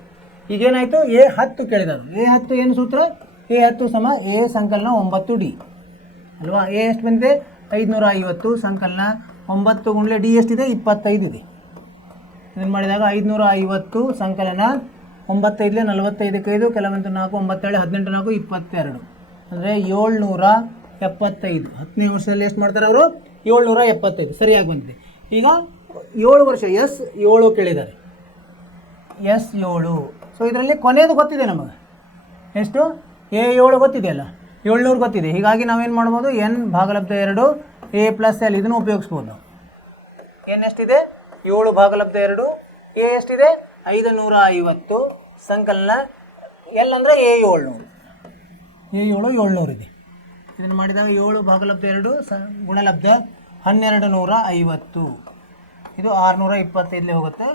ಈಗೇನಾಯಿತು, ಎ 10 ಕೇಳಿದರು. ಎ 10 ಏನು ಸೂತ್ರ, ಎ 10 ಸಮ ಎ ಸಂಕಲನ 9 ಡಿ ಅಲ್ವಾ. ಎ ಎಷ್ಟು ಬಂದಿದೆ 550 ಸಂಕಲನ 9 ಗುಂಡ್ಲೆ ಡಿ ಎಷ್ಟಿದೆ 25 ಇದೆ. ಇದನ್ನು ಮಾಡಿದಾಗ 550 ಸಂಕಲನ 95 45 ಕೆಲವೊಂದು 4 97 18 4 22 ಅಂದರೆ 775. 10ನೇ ವರ್ಷದಲ್ಲಿ ಎಷ್ಟು ಮಾಡ್ತಾರೆ ಅವರು 775 ಸರಿಯಾಗಿ ಬಂದಿದೆ. ಈಗ 7 ವರ್ಷ ಎಸ್ 7 ಕೇಳಿದ್ದಾರೆ, ಎಸ್ 7. ಸೊ ಇದರಲ್ಲಿ ಕೊನೆಯದು ಗೊತ್ತಿದೆ ನಮಗೆ, ಎಷ್ಟು ಎ 7 ಗೊತ್ತಿದೆಯಲ್ಲ, 700 ಗೊತ್ತಿದೆ. ಹೀಗಾಗಿ ನಾವೇನು ಮಾಡ್ಬೋದು, ಎನ್ ಭಾಗಲಬ್ಧ 2 ಎ ಪ್ಲಸ್ ಎಲ್ ಇದನ್ನು ಉಪಯೋಗಿಸ್ಬೋದು. ಎನ್ ಎಷ್ಟಿದೆ 7 ಭಾಗಲಬ್ಧ 2, ಎ ಎಷ್ಟಿದೆ 550 ಸಂಕಲನ ಎಲ್ ಅಂದರೆ ಎ 700, ಎ 700 ಇದೆ. ಇದನ್ನು ಮಾಡಿದಾಗ 7 ಭಾಗಲಬ್ಧ 2 ಗುಣಲಬ್ಧ 1250, ಇದು 625 ಹೋಗುತ್ತೆ.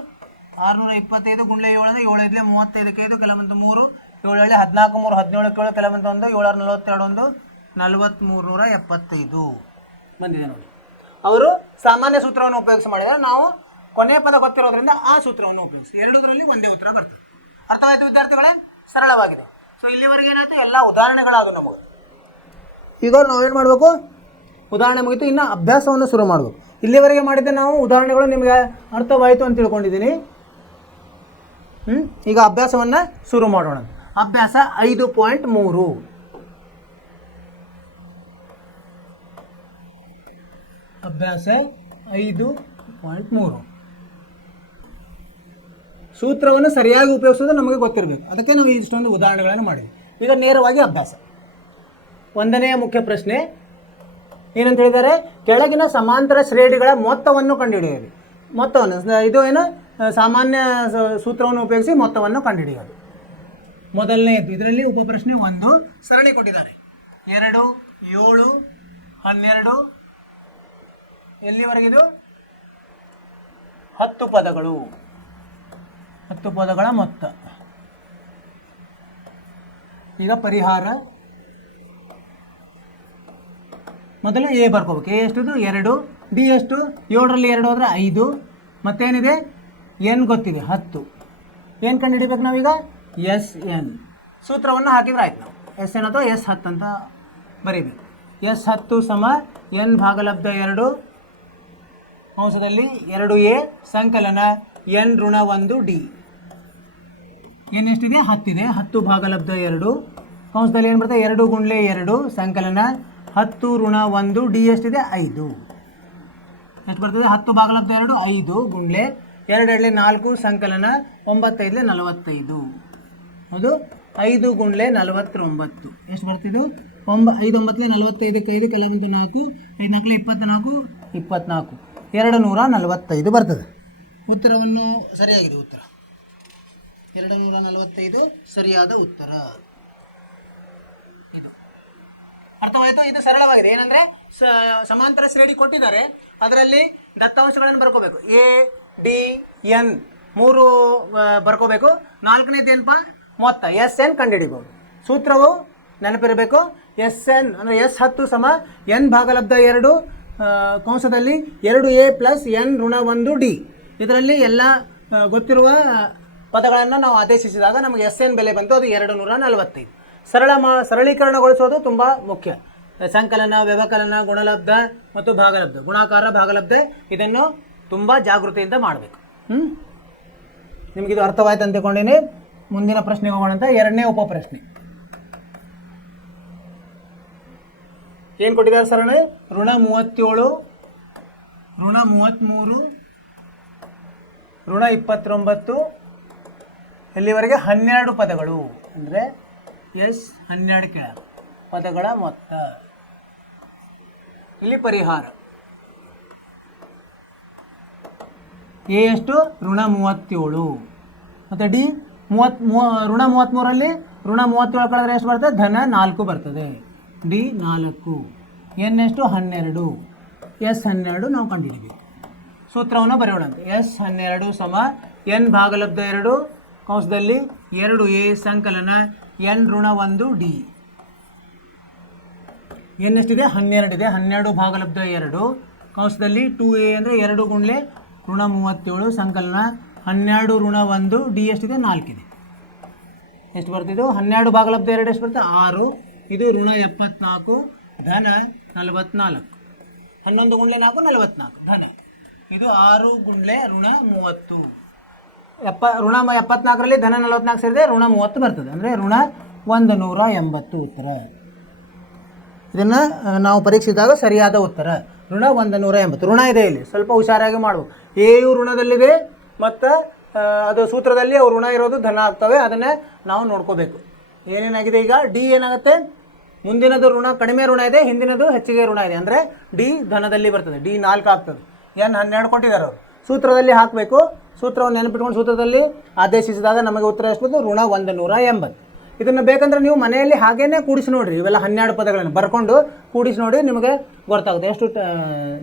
625 ಗುಂಡ್ಲೆ 7 ಅಂದರೆ 7 5 35 5 ಕೆಲವೊಂದು 3 7 14 3 17 7 ಕೆಲವೊಂದು 1 7 42 1 4375 ಬಂದಿದೆ ನೋಡಿ. ಅವರು ಸಾಮಾನ್ಯ ಸೂತ್ರವನ್ನು ಉಪಯೋಗಿಸಿ ಮಾಡಿದರೆ, ನಾವು ಕೊನೆಯ ಪದ ಗೊತ್ತಿರೋದ್ರಿಂದ ಆ ಸೂತ್ರವನ್ನು ಉಪಯೋಗಿಸಿ. ಎರಡೂದರಲ್ಲಿ ಒಂದೇ ಉತ್ತರ ಬರ್ತದೆ. ಅರ್ಥವಾಯಿತು ವಿದ್ಯಾರ್ಥಿಗಳೇ? ಸರಳವಾಗಿದೆ. ಸೊ ಇಲ್ಲಿವರೆಗೆ ಏನಾಯಿತು, ಎಲ್ಲ ಉದಾಹರಣೆಗಳಾದವು ನಮಗೆ. ಈಗ ನಾವೇನು ಮಾಡಬೇಕು, ಉದಾಹರಣೆ ಮುಗಿತು, ಇನ್ನು ಅಭ್ಯಾಸವನ್ನು ಶುರು ಮಾಡಬೇಕು. ಇಲ್ಲಿವರೆಗೆ ಮಾಡಿದ್ದೆ ನಾವು ಉದಾಹರಣೆಗಳು ನಿಮಗೆ ಅರ್ಥವಾಯಿತು ಅಂತ ತಿಳ್ಕೊಂಡಿದ್ದೀನಿ. ಈಗ ಅಭ್ಯಾಸವನ್ನು ಶುರು ಮಾಡೋಣ. ಅಭ್ಯಾಸ 5.3. ಅಭ್ಯಾಸ 5.3. ಸೂತ್ರವನ್ನು ಸರಿಯಾಗಿ ಉಪಯೋಗಿಸೋದು ನಮಗೆ ಗೊತ್ತಿರಬೇಕು. ಅದಕ್ಕೆ ನಾವು ಇಷ್ಟೊಂದು ಉದಾಹರಣೆಗಳನ್ನು ಮಾಡಿದ್ವಿ. ಈಗ ನೇರವಾಗಿ ಅಭ್ಯಾಸ. 1ನೆಯ ಮುಖ್ಯ ಪ್ರಶ್ನೆ ಏನಂತ ಹೇಳಿದ್ದಾರೆ, ಕೆಳಗಿನ ಸಮಾಂತರ ಶ್ರೇಣಿಗಳ ಮೊತ್ತವನ್ನು ಕಂಡುಹಿಡಿಯಿರಿ. ಮೊತ್ತವನ್ನು ಇದು ಏನು, ಸಾಮಾನ್ಯ ಸೂತ್ರವನ್ನು ಉಪಯೋಗಿಸಿ ಮೊತ್ತವನ್ನು ಕಂಡುಹಿಡಿಯೋದು. ಮೊದಲನೆಯದು, ಇದರಲ್ಲಿ ಉಪಪ್ರಶ್ನೆ 1 ಸರಣಿ ಕೊಟ್ಟಿದ್ದಾರೆ. 2 7 12 ಎಲ್ಲಿವರೆಗಿದು 10 ಪದಗಳು, 10 ಪದಗಳ ಮೊತ್ತ. ಈಗ ಪರಿಹಾರ. ಮೊದಲು ಎ ಬರ್ಕೋಬೇಕು. ಎ ಎಷ್ಟದು 2, ಡಿ ಎಷ್ಟು 7ರಲ್ಲಿ 2 ಹೋದರೆ 5, ಮತ್ತೇನಿದೆ ಎನ್ ಗೊತ್ತಿದೆ 10. ಏನು ಕಂಡು ಹಿಡಿಬೇಕು ನಾವೀಗ, ಎಸ್ ಎನ್. ಸೂತ್ರವನ್ನು ಹಾಕಿದ್ರೆ ಆಯ್ತು. ನಾವು ಎಸ್ ಎನ್ ಅಥವಾ ಎಸ್ 10 ಅಂತ ಬರೀಬೇಕು. ಎಸ್ 10 ಸಮ ಎನ್ ಭಾಗಲಬ್ಧ 2 ಅಂಶದಲ್ಲಿ 2a ಸಂಕಲನ ಎನ್ ಋಣ 1 ಡಿ. ಎನ್ ಎಷ್ಟಿದೆ 10 ಇದೆ, 10 ಭಾಗಲಬ್ಧ 2 ಅಂಶದಲ್ಲಿ ಏನು ಬರ್ತದೆ 2 ಗುಂಡ್ಲೆ 2 ಸಂಕಲನ 10 ಋಣ 1 ಡಿ ಎಷ್ಟಿದೆ 5. ಎಷ್ಟು ಬರ್ತದೆ 10 ಭಾಗಲಬ್ಧ 2 5 ಗುಂಡ್ಲೆ 2 2 4 ಸಂಕಲನ 9 5 45. ಅದು 5 ಗುಂಡ್ಲೆ 49 ಎಷ್ಟು ಬರ್ತಿದ್ದು 5 9 45 5 ಕೆಲವೊಂದು 4 5 4 24 24 245 ಬರ್ತದೆ. ಉತ್ತರವನ್ನು ಸರಿಯಾಗಿದೆ. ಉತ್ತರ 245 ಸರಿಯಾದ ಉತ್ತರ. ಇದು ಅರ್ಥವಾಯಿತು. ಇದು ಸರಳವಾಗಿದೆ. ಏನಂದರೆ ಸಮಾಂತರ ಶ್ರೇಣಿ ಕೊಟ್ಟಿದ್ದಾರೆ, ಅದರಲ್ಲಿ ದತ್ತಾಂಶಗಳನ್ನು ಬರ್ಕೋಬೇಕು. ಎ ಡಿ ಎನ್ 3 ಬರ್ಕೋಬೇಕು. 4ನೇದು ಏನಪ್ಪ ಮೊತ್ತ ಎಸ್ ಎನ್ ಕಂಡುಹಿಡಿಬೋದು. ಸೂತ್ರವು ನೆನಪಿರಬೇಕು. ಎಸ್ ಎನ್ ಅಂದರೆ ಎಸ್ 10 ಸಮ ಎನ್ ಭಾಗಲಬ್ಧ 2 ಕಂಸದಲ್ಲಿ 2a ಪ್ಲಸ್ ಎನ್ ಋಣ 1 ಡಿ. ಇದರಲ್ಲಿ ಎಲ್ಲ ಗೊತ್ತಿರುವ ಪದಗಳನ್ನು ನಾವು ಆದೇಶಿಸಿದಾಗ ನಮಗೆ ಎಸ್ ಎನ್ ಬೆಲೆ ಬಂತು, ಅದು 245. ಸರಳೀಕರಣಗೊಳಿಸೋದು ತುಂಬ ಮುಖ್ಯ. ಸಂಕಲನ, ವ್ಯವಕಲನ, ಗುಣಲಬ್ಧ ಮತ್ತು ಭಾಗಲಬ್ಧ, ಗುಣಾಕಾರ, ಭಾಗಲಬ್ಧ ಇದನ್ನು ತುಂಬ ಜಾಗೃತಿಯಿಂದ ಮಾಡಬೇಕು. ನಿಮಗಿದು ಅರ್ಥವಾಯ್ತು ಅಂದ್ಕೊಂಡಿನಿ. ಮುಂದಿನ ಪ್ರಶ್ನೆಗೆ ಹೋಗೋಣ ಅಂತ. 2ನೇ ಉಪಪ್ರಶ್ನೆ ಏನು ಕೊಟ್ಟಿದ್ದಾರೆ ಸರಣಿ, ಋಣ 37 ಋಣ 33 ಋಣ 29 ಎಲ್ಲಿವರೆಗೆ 12 ಪದಗಳು, ಅಂದರೆ ಎಸ್ 12 ಕೆಳ ಪದಗಳ ಮೊತ್ತ. ಇಲ್ಲಿ ಪರಿಹಾರ. ಎ ಎಷ್ಟು ಋಣ 37 ಮತ್ತು ಡಿ ಋಣ 33ರಲ್ಲಿ ಋಣ 37 ಕಳೆದ್ರೆ ಎಷ್ಟು ಬರ್ತದೆ, ಧನ 4 ಬರ್ತದೆ. ಡಿ 4. ಎನ್ ಎಷ್ಟು 12, ಎಸ್ 12 ನಾವು ಕಂಡುಹಿಡಿಬೇಕು. ಸೂತ್ರವನ್ನು ಬರೆಯೋಣ ಅಂತ. ಎಸ್ 12 ಸಮ ಎನ್ ಭಾಗಲಬ್ಧ 2 ಕಂಸದಲ್ಲಿ 2a ಸಂಕಲನ ಎನ್ ಋಣ 1 ಡಿ. ಎನ್ ಎಷ್ಟಿದೆ 12 ಇದೆ, 12 ಭಾಗಲಬ್ಧ 2 ಕಂಸದಲ್ಲಿ 2a ಅಂದರೆ 2 ಗುಂಡ್ಲೆ ಋಣ 37 ಸಂಕಲನ 12 ಋಣ 1 ಡಿ ಎಷ್ಟಿದೆ 4 ಇದೆ. ಎಷ್ಟು ಬರ್ತಿದ್ದು 12 ಭಾಗಲಬ್ಧ 2 ಎಷ್ಟು ಬರುತ್ತೆ 6. ಇದು ಋಣ 74 ಧನ 44. 11 ಗುಂಡ್ಲೆ 4 44 ಧನ. ಇದು 6 ಗುಂಡ್ಲೆ ಋಣ 30. ಋಣ 74ರಲ್ಲಿ ಧನ 44 ಸೇರಿದೆ ಋಣ 30 ಬರ್ತದೆ. ಅಂದರೆ ಋಣ 180 ಉತ್ತರ. ಇದನ್ನು ನಾವು ಪರೀಕ್ಷಿಸಿದಾಗ ಸರಿಯಾದ ಉತ್ತರ ಋಣ 180. ಋಣ ಇದೆ ಇಲ್ಲಿ, ಸ್ವಲ್ಪ ಹುಷಾರಾಗಿ ಮಾಡಬೇಕು. ಎಯು ಋಣದಲ್ಲಿದೆ ಮತ್ತು ಅದು ಸೂತ್ರದಲ್ಲಿ ಅವು ಋಣ ಇರೋದು ಧನ ಆಗ್ತವೆ, ಅದನ್ನೇ ನಾವು ನೋಡ್ಕೋಬೇಕು. ಏನೇನಾಗಿದೆ ಈಗ ಡಿ ಏನಾಗುತ್ತೆ, ಮುಂದಿನದು ಋಣ ಕಡಿಮೆ ಋಣ ಇದೆ, ಹಿಂದಿನದು ಹೆಚ್ಚಿಗೆ ಋಣ ಇದೆ. ಅಂದರೆ ಡಿ ಧನದಲ್ಲಿ ಬರ್ತದೆ, ಡಿ 4 ಆಗ್ತದೆ. ಎನ್ 12 ಕೊಟ್ಟಿದ್ದಾರೆ ಅವರು, ಸೂತ್ರದಲ್ಲಿ ಹಾಕಬೇಕು. ಸೂತ್ರವನ್ನು ನೆನಪಿಟ್ಕೊಂಡು ಸೂತ್ರದಲ್ಲಿ ಆದೇಶಿಸಿದಾಗ ನಮಗೆ ಉತ್ತರ ಎಷ್ಟು ಬಂತು ಋಣ 180. ಇದನ್ನು ಬೇಕಂದ್ರೆ ನೀವು ಮನೆಯಲ್ಲಿ ಹಾಗೇನೆ ಕೂಡಿಸಿ ನೋಡಿರಿ. ಇವೆಲ್ಲ 12 ಪದಗಳನ್ನು ಬರ್ಕೊಂಡು ಕೂಡಿಸಿ ನೋಡಿ, ನಿಮಗೆ ಗೊತ್ತಾಗುತ್ತೆ ಎಷ್ಟು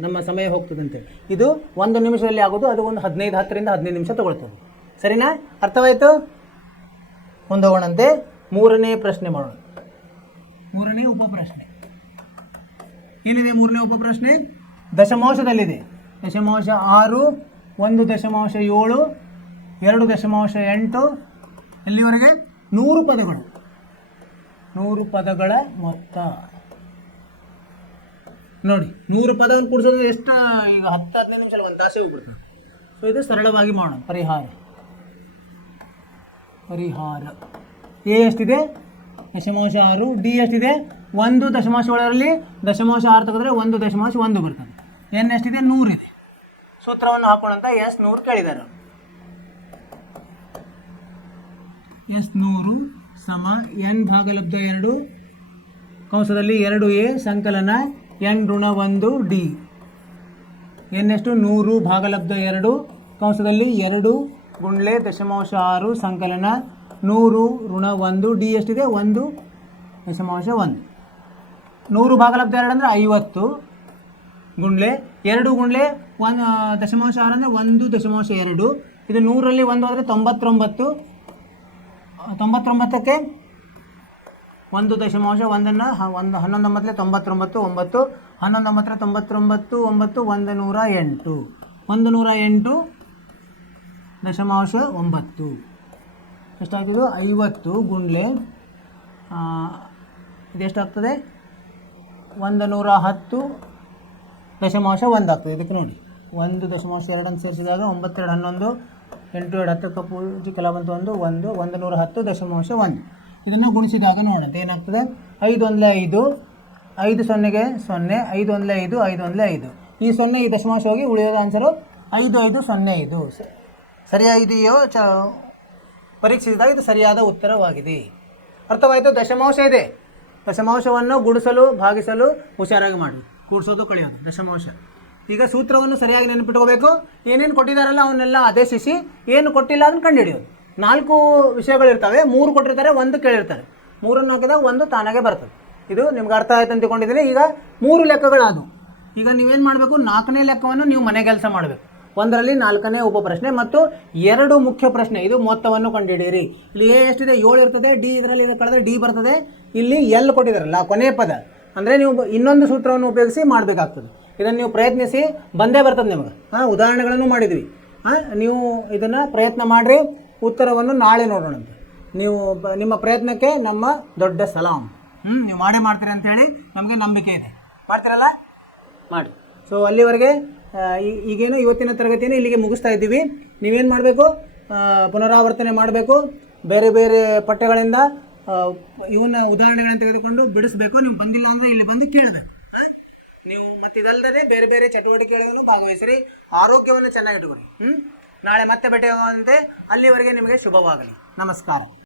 ನಮ್ಮ ಸಮಯ ಹೋಗ್ತದೆ ಅಂತೇಳಿ. ಇದು 1 ನಿಮಿಷದಲ್ಲಿ ಆಗೋದು, ಅದು ಒಂದು 10ರಿಂದ 15 ನಿಮಿಷ ತಗೊಳ್ತದೆ. ಸರಿನಾ? ಅರ್ಥವಾಯಿತು? ಮುಂದೋಗೋಣಂತೆ. 3ನೇ ಪ್ರಶ್ನೆ ಮಾಡೋಣ. 3ನೇ ಉಪಪ್ರಶ್ನೆ ಏನಿದೆ? 3ನೇ ಉಪಪ್ರಶ್ನೆ ದಶಮಾಂಶದಲ್ಲಿದೆ. 0.6, 1.7, 2.8 ಎಲ್ಲಿವರೆಗೆ 100 ಪದಗಳು. 100 ಪದಗಳ ಮೊತ್ತ ನೋಡಿ. 100 ಪದವನ್ನು ಕೂಡಿಸೋದು ಎಷ್ಟು? ಈಗ 10-15 ನಿಮಿಷ, ಒಂದು ತಾಸೆ ಹೋಗ್ಬಿಡ್ತದೆ. ಸೊ ಇದು ಸರಳವಾಗಿ ಮಾಡೋಣ. ಪರಿಹಾರ ಎ ಎಷ್ಟಿದೆ 0.6, ಡಿ ಎಷ್ಟಿದೆ 1.7ರಲ್ಲಿ 0.6 ತೆಗೆದ್ರೆ 1.1 ಬರ್ತದೆ. ಎನ್ ಎಷ್ಟಿದೆ 100 ಇದೆ. ಸೂತ್ರವನ್ನು ಹಾಕೋಣಂತ. ಎಸ್ 100 ಕೇಳಿದ್ದಾರೆ. ಎಸ್ 100 ಸಮ ಎನ್ ಭಾಗಲಬ್ಧ 2 ಕಂಸದಲ್ಲಿ 2a ಸಂಕಲನ ಎನ್ ಋಣ 1 ಡಿ. ಎನ್ ಎಷ್ಟು 100 ಭಾಗಲಬ್ಧ 2 ಕಂಸದಲ್ಲಿ 2 ಗುಂಡ್ಲೆ 0.6 ಸಂಕಲನ 100 ಋಣ 1 ಡಿ ಎಷ್ಟಿದೆ 1.1. 100 ಭಾಗಲಬ್ಧ 2 ಅಂದರೆ 50 ಗುಂಡ್ಲೆ 2 ಗುಂಡ್ಲೆ 1.6 ಅಂದರೆ 1.2. ಇದು 100ರಲ್ಲಿ 1 ಹೋದರೆ 99. 99ಕ್ಕೆ 1.1 11 99 99 9 11 99 9 108 108.9 ಎಷ್ಟಾಗ್ತಿದ್ದು 50 ಗುಂಡ್ಲೆ ಇದೆಷ್ಟಾಗ್ತದೆ 110.1 ಆಗ್ತದೆ. ಇದಕ್ಕೆ ನೋಡಿ 1.2 ಸೇರಿಸಿದಾಗ 9 2 11 8 2 10 ಪೂಜೆ ಕೆಲ ಬಂತು 110.1. ಇದನ್ನು ಗುಣಿಸಿದಾಗ ನೋಡೋಣ ಏನಾಗ್ತದೆ. 5 1 5, 5 0ಗೆ 0, 5 1 5, 5 1 5. ಈ 0 ಈ ದಶಮಾಂಶ ಹೋಗಿ ಉಳಿಯೋದು ಆನ್ಸರು 5505. ಸರಿಯಾಗಿದೆಯೋ? ಪರೀಕ್ಷಿಸಿದಾಗ ಇದು ಸರಿಯಾದ ಉತ್ತರವಾಗಿದೆ. ಅರ್ಥವಾಯಿತು? ದಶಮಾಂಶ ಇದೆ, ದಶಮಾಂಶವನ್ನು ಗುಣಿಸಲು ಭಾಗಿಸಲು ಹುಷಾರಾಗಿ ಮಾಡಿ, ಕೂಡಿಸೋದು ಕಳೆಯೋದು ದಶಮಾಂಶ. ಈಗ ಸೂತ್ರವನ್ನು ಸರಿಯಾಗಿ ನೆನಪಿಟ್ಕೋಬೇಕು. ಏನೇನು ಕೊಟ್ಟಿದ್ದಾರಲ್ಲ ಅವನ್ನೆಲ್ಲ ಆದೇಶಿಸಿ, ಏನು ಕೊಟ್ಟಿಲ್ಲ ಅದನ್ನು ಕಂಡುಹಿಡಿಯೋದು. 4 ವಿಷಯಗಳಿರ್ತವೆ, 3 ಕೊಟ್ಟಿರ್ತಾರೆ, 1 ಕೇಳಿರ್ತಾರೆ. 3 ಹಾಕಿದಾಗ 1 ತಾನಾಗೆ ಬರ್ತದೆ. ಇದು ನಿಮ್ಗೆ ಅರ್ಥ ಆಯ್ತು ಅಂತ ತಿಳ್ಕೊಂಡಿದ್ದೀನಿ. ಈಗ 3 ಲೆಕ್ಕಗಳಾದವು. ಈಗ ನೀವೇನು ಮಾಡಬೇಕು, 4ನೇ ಲೆಕ್ಕವನ್ನು ನೀವು ಮನೆ ಕೆಲಸ ಮಾಡಬೇಕು. 1ರಲ್ಲಿ 4ನೇ ಉಪಪ್ರಶ್ನೆ ಮತ್ತು 2 ಮುಖ್ಯ ಪ್ರಶ್ನೆ. ಇದು ಮೊತ್ತವನ್ನು ಕಂಡುಹಿಡಿಯಿರಿ. ಇಲ್ಲಿ ಎ ಎಷ್ಟಿದೆ 7 ಇರ್ತದೆ, ಡಿ ಇದರಲ್ಲಿ ಕಳೆದ್ರೆ ಡಿ ಬರ್ತದೆ. ಇಲ್ಲಿ ಎಲ್ ಕೊಟ್ಟಿದ್ದಾರಲ್ಲ ಕೊನೆ ಪದ, ಅಂದರೆ ನೀವು ಇನ್ನೊಂದು ಸೂತ್ರವನ್ನು ಉಪಯೋಗಿಸಿ ಮಾಡಬೇಕಾಗ್ತದೆ. ಇದನ್ನು ನೀವು ಪ್ರಯತ್ನಿಸಿ, ಬಂದೇ ಬರ್ತದೆ ನಿಮಗೆ. ಉದಾಹರಣೆಗಳನ್ನು ಮಾಡಿದ್ವಿ. ನೀವು ಇದನ್ನು ಪ್ರಯತ್ನ ಮಾಡಿರಿ. ಉತ್ತರವನ್ನು ನಾಳೆ ನೋಡೋಣಂತೆ. ನೀವು ನಿಮ್ಮ ಪ್ರಯತ್ನಕ್ಕೆ ನಮ್ಮ ದೊಡ್ಡ ಸಲಾಂ. ನೀವು ಮಾಡೇ ಮಾಡ್ತೀರಿ ಅಂಥೇಳಿ ನಮಗೆ ನಂಬಿಕೆ ಇದೆ. ಮಾಡ್ತೀರಲ್ಲ? ಮಾಡಿ. ಸೊ ಅಲ್ಲಿವರೆಗೆ ಈಗೇನು ಇವತ್ತಿನ ತರಗತಿಯನ್ನು ಇಲ್ಲಿಗೆ ಮುಗಿಸ್ತಾ ಇದ್ದೀವಿ. ನೀವೇನು ಮಾಡಬೇಕು, ಪುನರಾವರ್ತನೆ ಮಾಡಬೇಕು. ಬೇರೆ ಬೇರೆ ಪಠ್ಯಗಳಿಂದ ಇವನ್ನ ಉದಾಹರಣೆಗಳನ್ನು ತೆಗೆದುಕೊಂಡು ಬಿಡಿಸಬೇಕು. ನೀವು ಬಂದಿಲ್ಲ ಅಂದರೆ ಇಲ್ಲಿ ಬಂದು ಕೇಳಬೇಕು. ನೀವು ಮತ್ತು ಇದಲ್ಲದೆ ಬೇರೆ ಬೇರೆ ಚಟುವಟಿಕೆಗಳನ್ನು ಭಾಗವಹಿಸಿರಿ. ಆರೋಗ್ಯವನ್ನು ಚೆನ್ನಾಗಿಟ್ಕೊಳ್ಳಿ. ನಾಳೆ ಮತ್ತೆ ಭೇಟಿಯಾಗುವಂತೆ. ಅಲ್ಲಿವರೆಗೆ ನಿಮಗೆ ಶುಭವಾಗಲಿ. ನಮಸ್ಕಾರ.